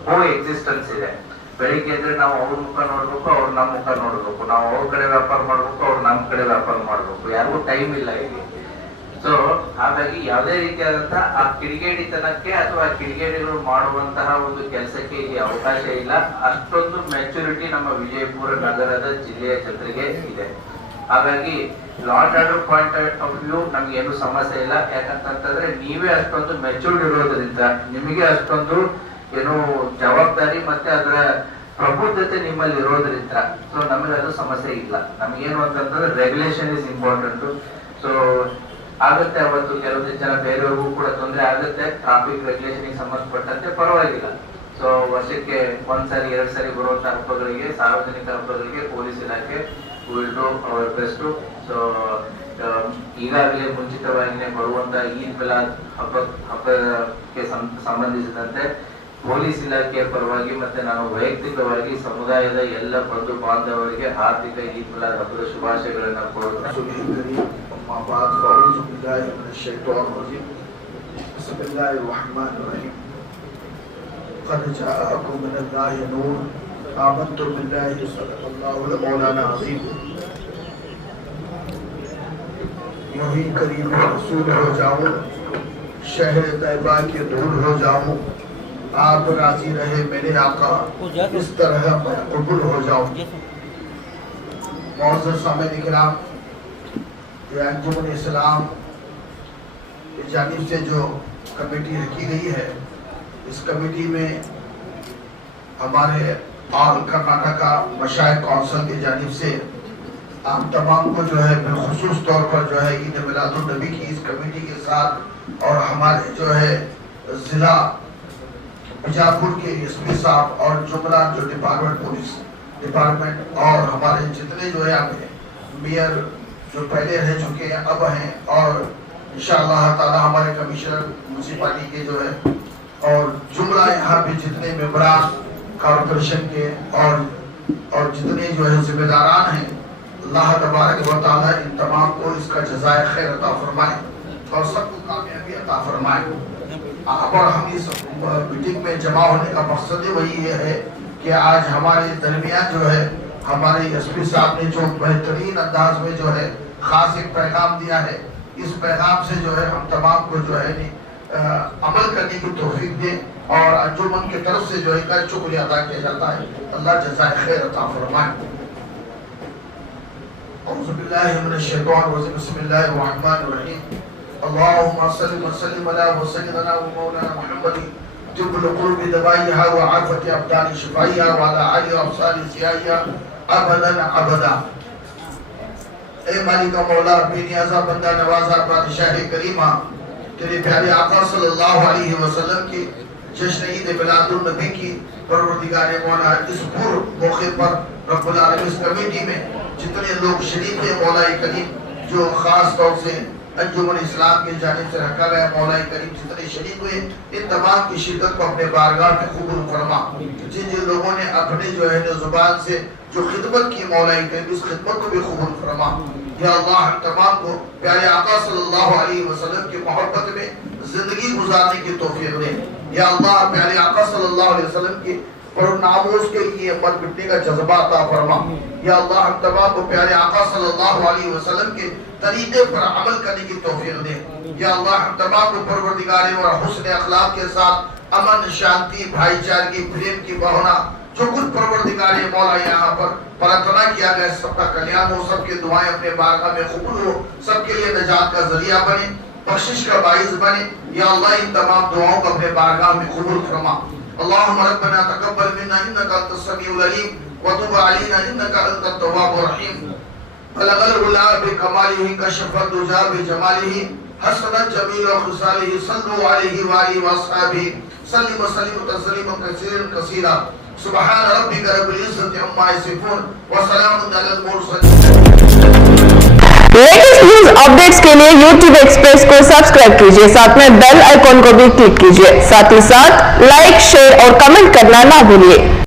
Coexistence ಇದೆ. ಬೆಳಿಗ್ಗೆ ಎದ್ರೆ ನಾವು ಅವ್ರ ಮುಖ ನೋಡ್ಬೇಕು, ಅವ್ರು ನಮ್ಮ ಮುಖ ನೋಡ್ಬೇಕು, ನಾವು ಅವ್ರ ಕಡೆ ವ್ಯಾಪಾರ ಮಾಡ್ಬೇಕು, ಅವ್ರು ನಮ್ಮ ಕಡೆ ವ್ಯಾಪಾರ ಮಾಡ್ಬೇಕು. ಯಾರಿಗೂ ಟೈಮ್ ಇಲ್ಲ ಇಲ್ಲಿ. ಸೊ ಹಾಗಾಗಿ ಯಾವುದೇ ರೀತಿಯಾದಂತಹ ಆ ಕಿಡಿಗೇಡಿತನಕ್ಕೆ ಅಥವಾ ಕಿಡಿಗೇಡಿಗಳು ಮಾಡುವಂತಹ ಒಂದು ಕೆಲಸಕ್ಕೆ ಇಲ್ಲಿ ಅವಕಾಶ ಇಲ್ಲ. ಅಷ್ಟೊಂದು ಮೆಚುರಿಟಿ ನಮ್ಮ ವಿಜಯಪುರ ನಗರದ ಜಿಲ್ಲೆಯ ಜನರಿಗೆ ಇದೆ. ಹಾಗಾಗಿ law and order point of view ನಮ್ಗೆ ಏನು ಸಮಸ್ಯೆ ಇಲ್ಲ. ಯಾಕಂತಂದ್ರೆ ನೀವೇ ಅಷ್ಟೊಂದು ಮೆಚೂರ್ಡ್ ಇರೋದ್ರಿಂದ, ನಿಮಗೆ ಅಷ್ಟೊಂದು ಏನು ಜವಾಬ್ದಾರಿ ಮತ್ತೆ ಅದರ ಪ್ರಬುದ್ಧತೆ ನಿಮ್ಮಲ್ಲಿ ಇರೋದ್ರಿಂದ ಸೊ ನಮಗೆ ಅದು ಸಮಸ್ಯೆ ಇಲ್ಲ. ನಮಗೇನು ಅಂತಂದ್ರೆ ರೆಗ್ಯುಲೇಷನ್ ಇಸ್ ಇಂಪಾರ್ಟೆಂಟ್. ಸೊ ಆಗುತ್ತೆ, ಅವತ್ತು ಕೆಲವೊಂದು ಜನ ಬೇರೆಯವ್ರಿಗೂ ಕೂಡ ತೊಂದರೆ ಆಗುತ್ತೆ. ಟ್ರಾಫಿಕ್ ರೆಗ್ಯುಲೇಷನ್ ಸಂಬಂಧಪಟ್ಟಂತೆ ಪರವಾಗಿಲ್ಲ. ಸೊ ವರ್ಷಕ್ಕೆ 1 ಸಾರಿ 2 ಸಾರಿ ಬರುವಂತಹ ಹಬ್ಬಗಳಿಗೆ, ಸಾರ್ವಜನಿಕ ಹಬ್ಬಗಳಿಗೆ ಪೊಲೀಸ್ ಇಲಾಖೆ will do our best. So ಈಗಾಗಲೇ ಮುಂಚಿತವಾಗಿಯೇ ಬರುವಂತಹ ಈದ್ ಮಿಲಾದ್ ಹಬ್ಬಕ್ಕೆ ಸಂಬಂಧಿಸಿದಂತೆ ಪೊಲೀಸ್ ಇಲಾಖೆಯ ಪರವಾಗಿ ಮತ್ತೆ ನಾನು ವೈಯಕ್ತಿಕವಾಗಿ ಸಮುದಾಯದ ಎಲ್ಲ ಬಂಧು ಬಾಂಧವರಿಗೆ ಹಾರ್ದಿಕ ಈದ್ ಮಿಲಾದ್ ಹಬ್ಬದ ಶುಭಾಶಯಗಳನ್ನು ಕೋರುತ್ತೇನೆ. قد جاءكم من الله نور آمنتم بالله صدق الله مولانا عظيم. यूं करीब रसूल हो जाऊं, शहर तैयबा के दूर हो जाऊं, आप राजी रहे मेरे आका, इस तरह मैं कबूल हो जाऊं. मौजूद सामईन इकराम, ये अंजुमन इस्लाम की जानिब से जो कमेटी रखी गई है, इस कमेटी में हमारे ऑल कर्नाटका मशाइख काउंसिल की जानिब से आप तमाम को जो है बिलखुसूस तौर पर जो है ईद मिलादुन नबी की इस कमेटी के साथ और हमारे जो है जिला बीजापुर के एसपी साहब और जुमला जो डिपार्टमेंट पुलिस डिपार्टमेंट और हमारे जितने जो है मेयर जो पहले रह चुके हैं अब हैं, और इंशाअल्लाह ताला हमारे कमिश्नर म्यूनसिपालिटी के जो है और जुमला यहाँ पे जितने मेंबरान कॉर्पोरेशन के और जितने जो है जिम्मेदारान हैं, अल्लाह तबारक व तआला इन तमाम को इसका जज़ाए खैर अता फरमाए और सबको कामयाबी अता फरमाए. और हम इस मीटिंग में जमा होने का मकसद वही है कि आज हमारे दरमियान जो है हमारे एसपी साहब ने जो बेहतरीन अंदाज में जो है खास एक पैगाम दिया है, इस पैगाम से जो है हम तमाम को जो है अमल करने की तौफीक दें और अंजुमन की तरफ से जो है का शुक्रिया अदा किया जाता है. अल्लाह जज़ाए खैर अता फरमाए. औज़ु बिल्लाहि मिनश शैतानिर रजीम. बिस्मिल्लाहिर रहमानिर रहीम. अल्लाहुम्मा सल्लि व सल्लिम अला सय्यिदिना व मौलाना मुहम्मद तिब्बुल क़ुलूबि दवाइहा व आफ़त अब्दानि शिफ़ाइहा व अला आलिहि व अस्हाबिहि सियाहिहा अबदन अबदा। ए मालिक मौला बेनियाज़ा बंदा नवाज़ा बादशाह करीमा, तेरे प्यारे आका सल्लल्लाहु अलैहि वसल्लम की जश्न ईद मिलादुन नबी की परवरदिगार मौला इस पूर्व मौके पर रब्बुल आलमीन कमेटी में जितने लोग शरीक हैं मौला करीम, जो खास तौर से अंजुमन इस्लाम की जानिब से रखा गया मौला करीम जितने शरीक हुए, इन तमाम की शिरकत को अपने बारगाह में कबूल फरमा। जिन जिन लोगों ने अपने जो है जुबान से जो खिदमत की मौला करीम, उस खिदमत को भी कबूल फरमा। या अल्लाह हम तमाम को प्यारे आका सल्लल्लाहु अलैहि वसल्लम की मोहब्बत में जिंदगी गुजारने की तौफीक दे। या अल्लाह प्यारे आका सल्लल्लाहु अलैहि वसल्लम की पर नामोज के लिए मर मिटने का जज्बा अता फरमा। या अल्लाह हम तमाम को प्यारे आका सल्लल्लाहु अलैहि वसल्लम के तरीके पर अमल करने की तौफीक दे। या अल्लाह हम तमाम को परवरदिगार और हुस्न अखलाक के साथ अमन, शांति, भाईचारगी, प्रेम की भावना जो कुछ परवरदिगार मौला यहाँ पर प्रार्थना किया गया, सबका कल्याण हो, सबके दुआएं अपने बारगाह में कबूल हो, सबके लिए नजात का जरिया बने, बख्शिश का बाइस बने। या अल्लाह इन तमाम दुआओं को अपने बारगाह में कबूल फरमा। अल्लाहुम्मा रब्बना तक़ब्बल मिन्ना इन्नका अंतस समीउल अलीम व तुब अलैना इन्नका अंतत तव्वाबुर रहीम। बलगल उला बिकमालिही कशफत दुजा बिजमालिही हसनत जमील व खुसालिही सल्लु अलैहि व आलिहि व अस्हाबिही सल्लिम सल्लिम तस्लीमन कसीरन कसीरा। सुब्हान रब्बिका रब्बिल इज्जति अम्मा यसिफून व सलामुन अलल मुरसलीन। लेटेस्ट न्यूज अपडेट्स के लिए YouTube एक्सप्रेस को सब्सक्राइब कीजिए, साथ में बेल आइकॉन को भी क्लिक कीजिए, साथ ही साथ लाइक, शेयर और कमेंट करना ना भूलिए।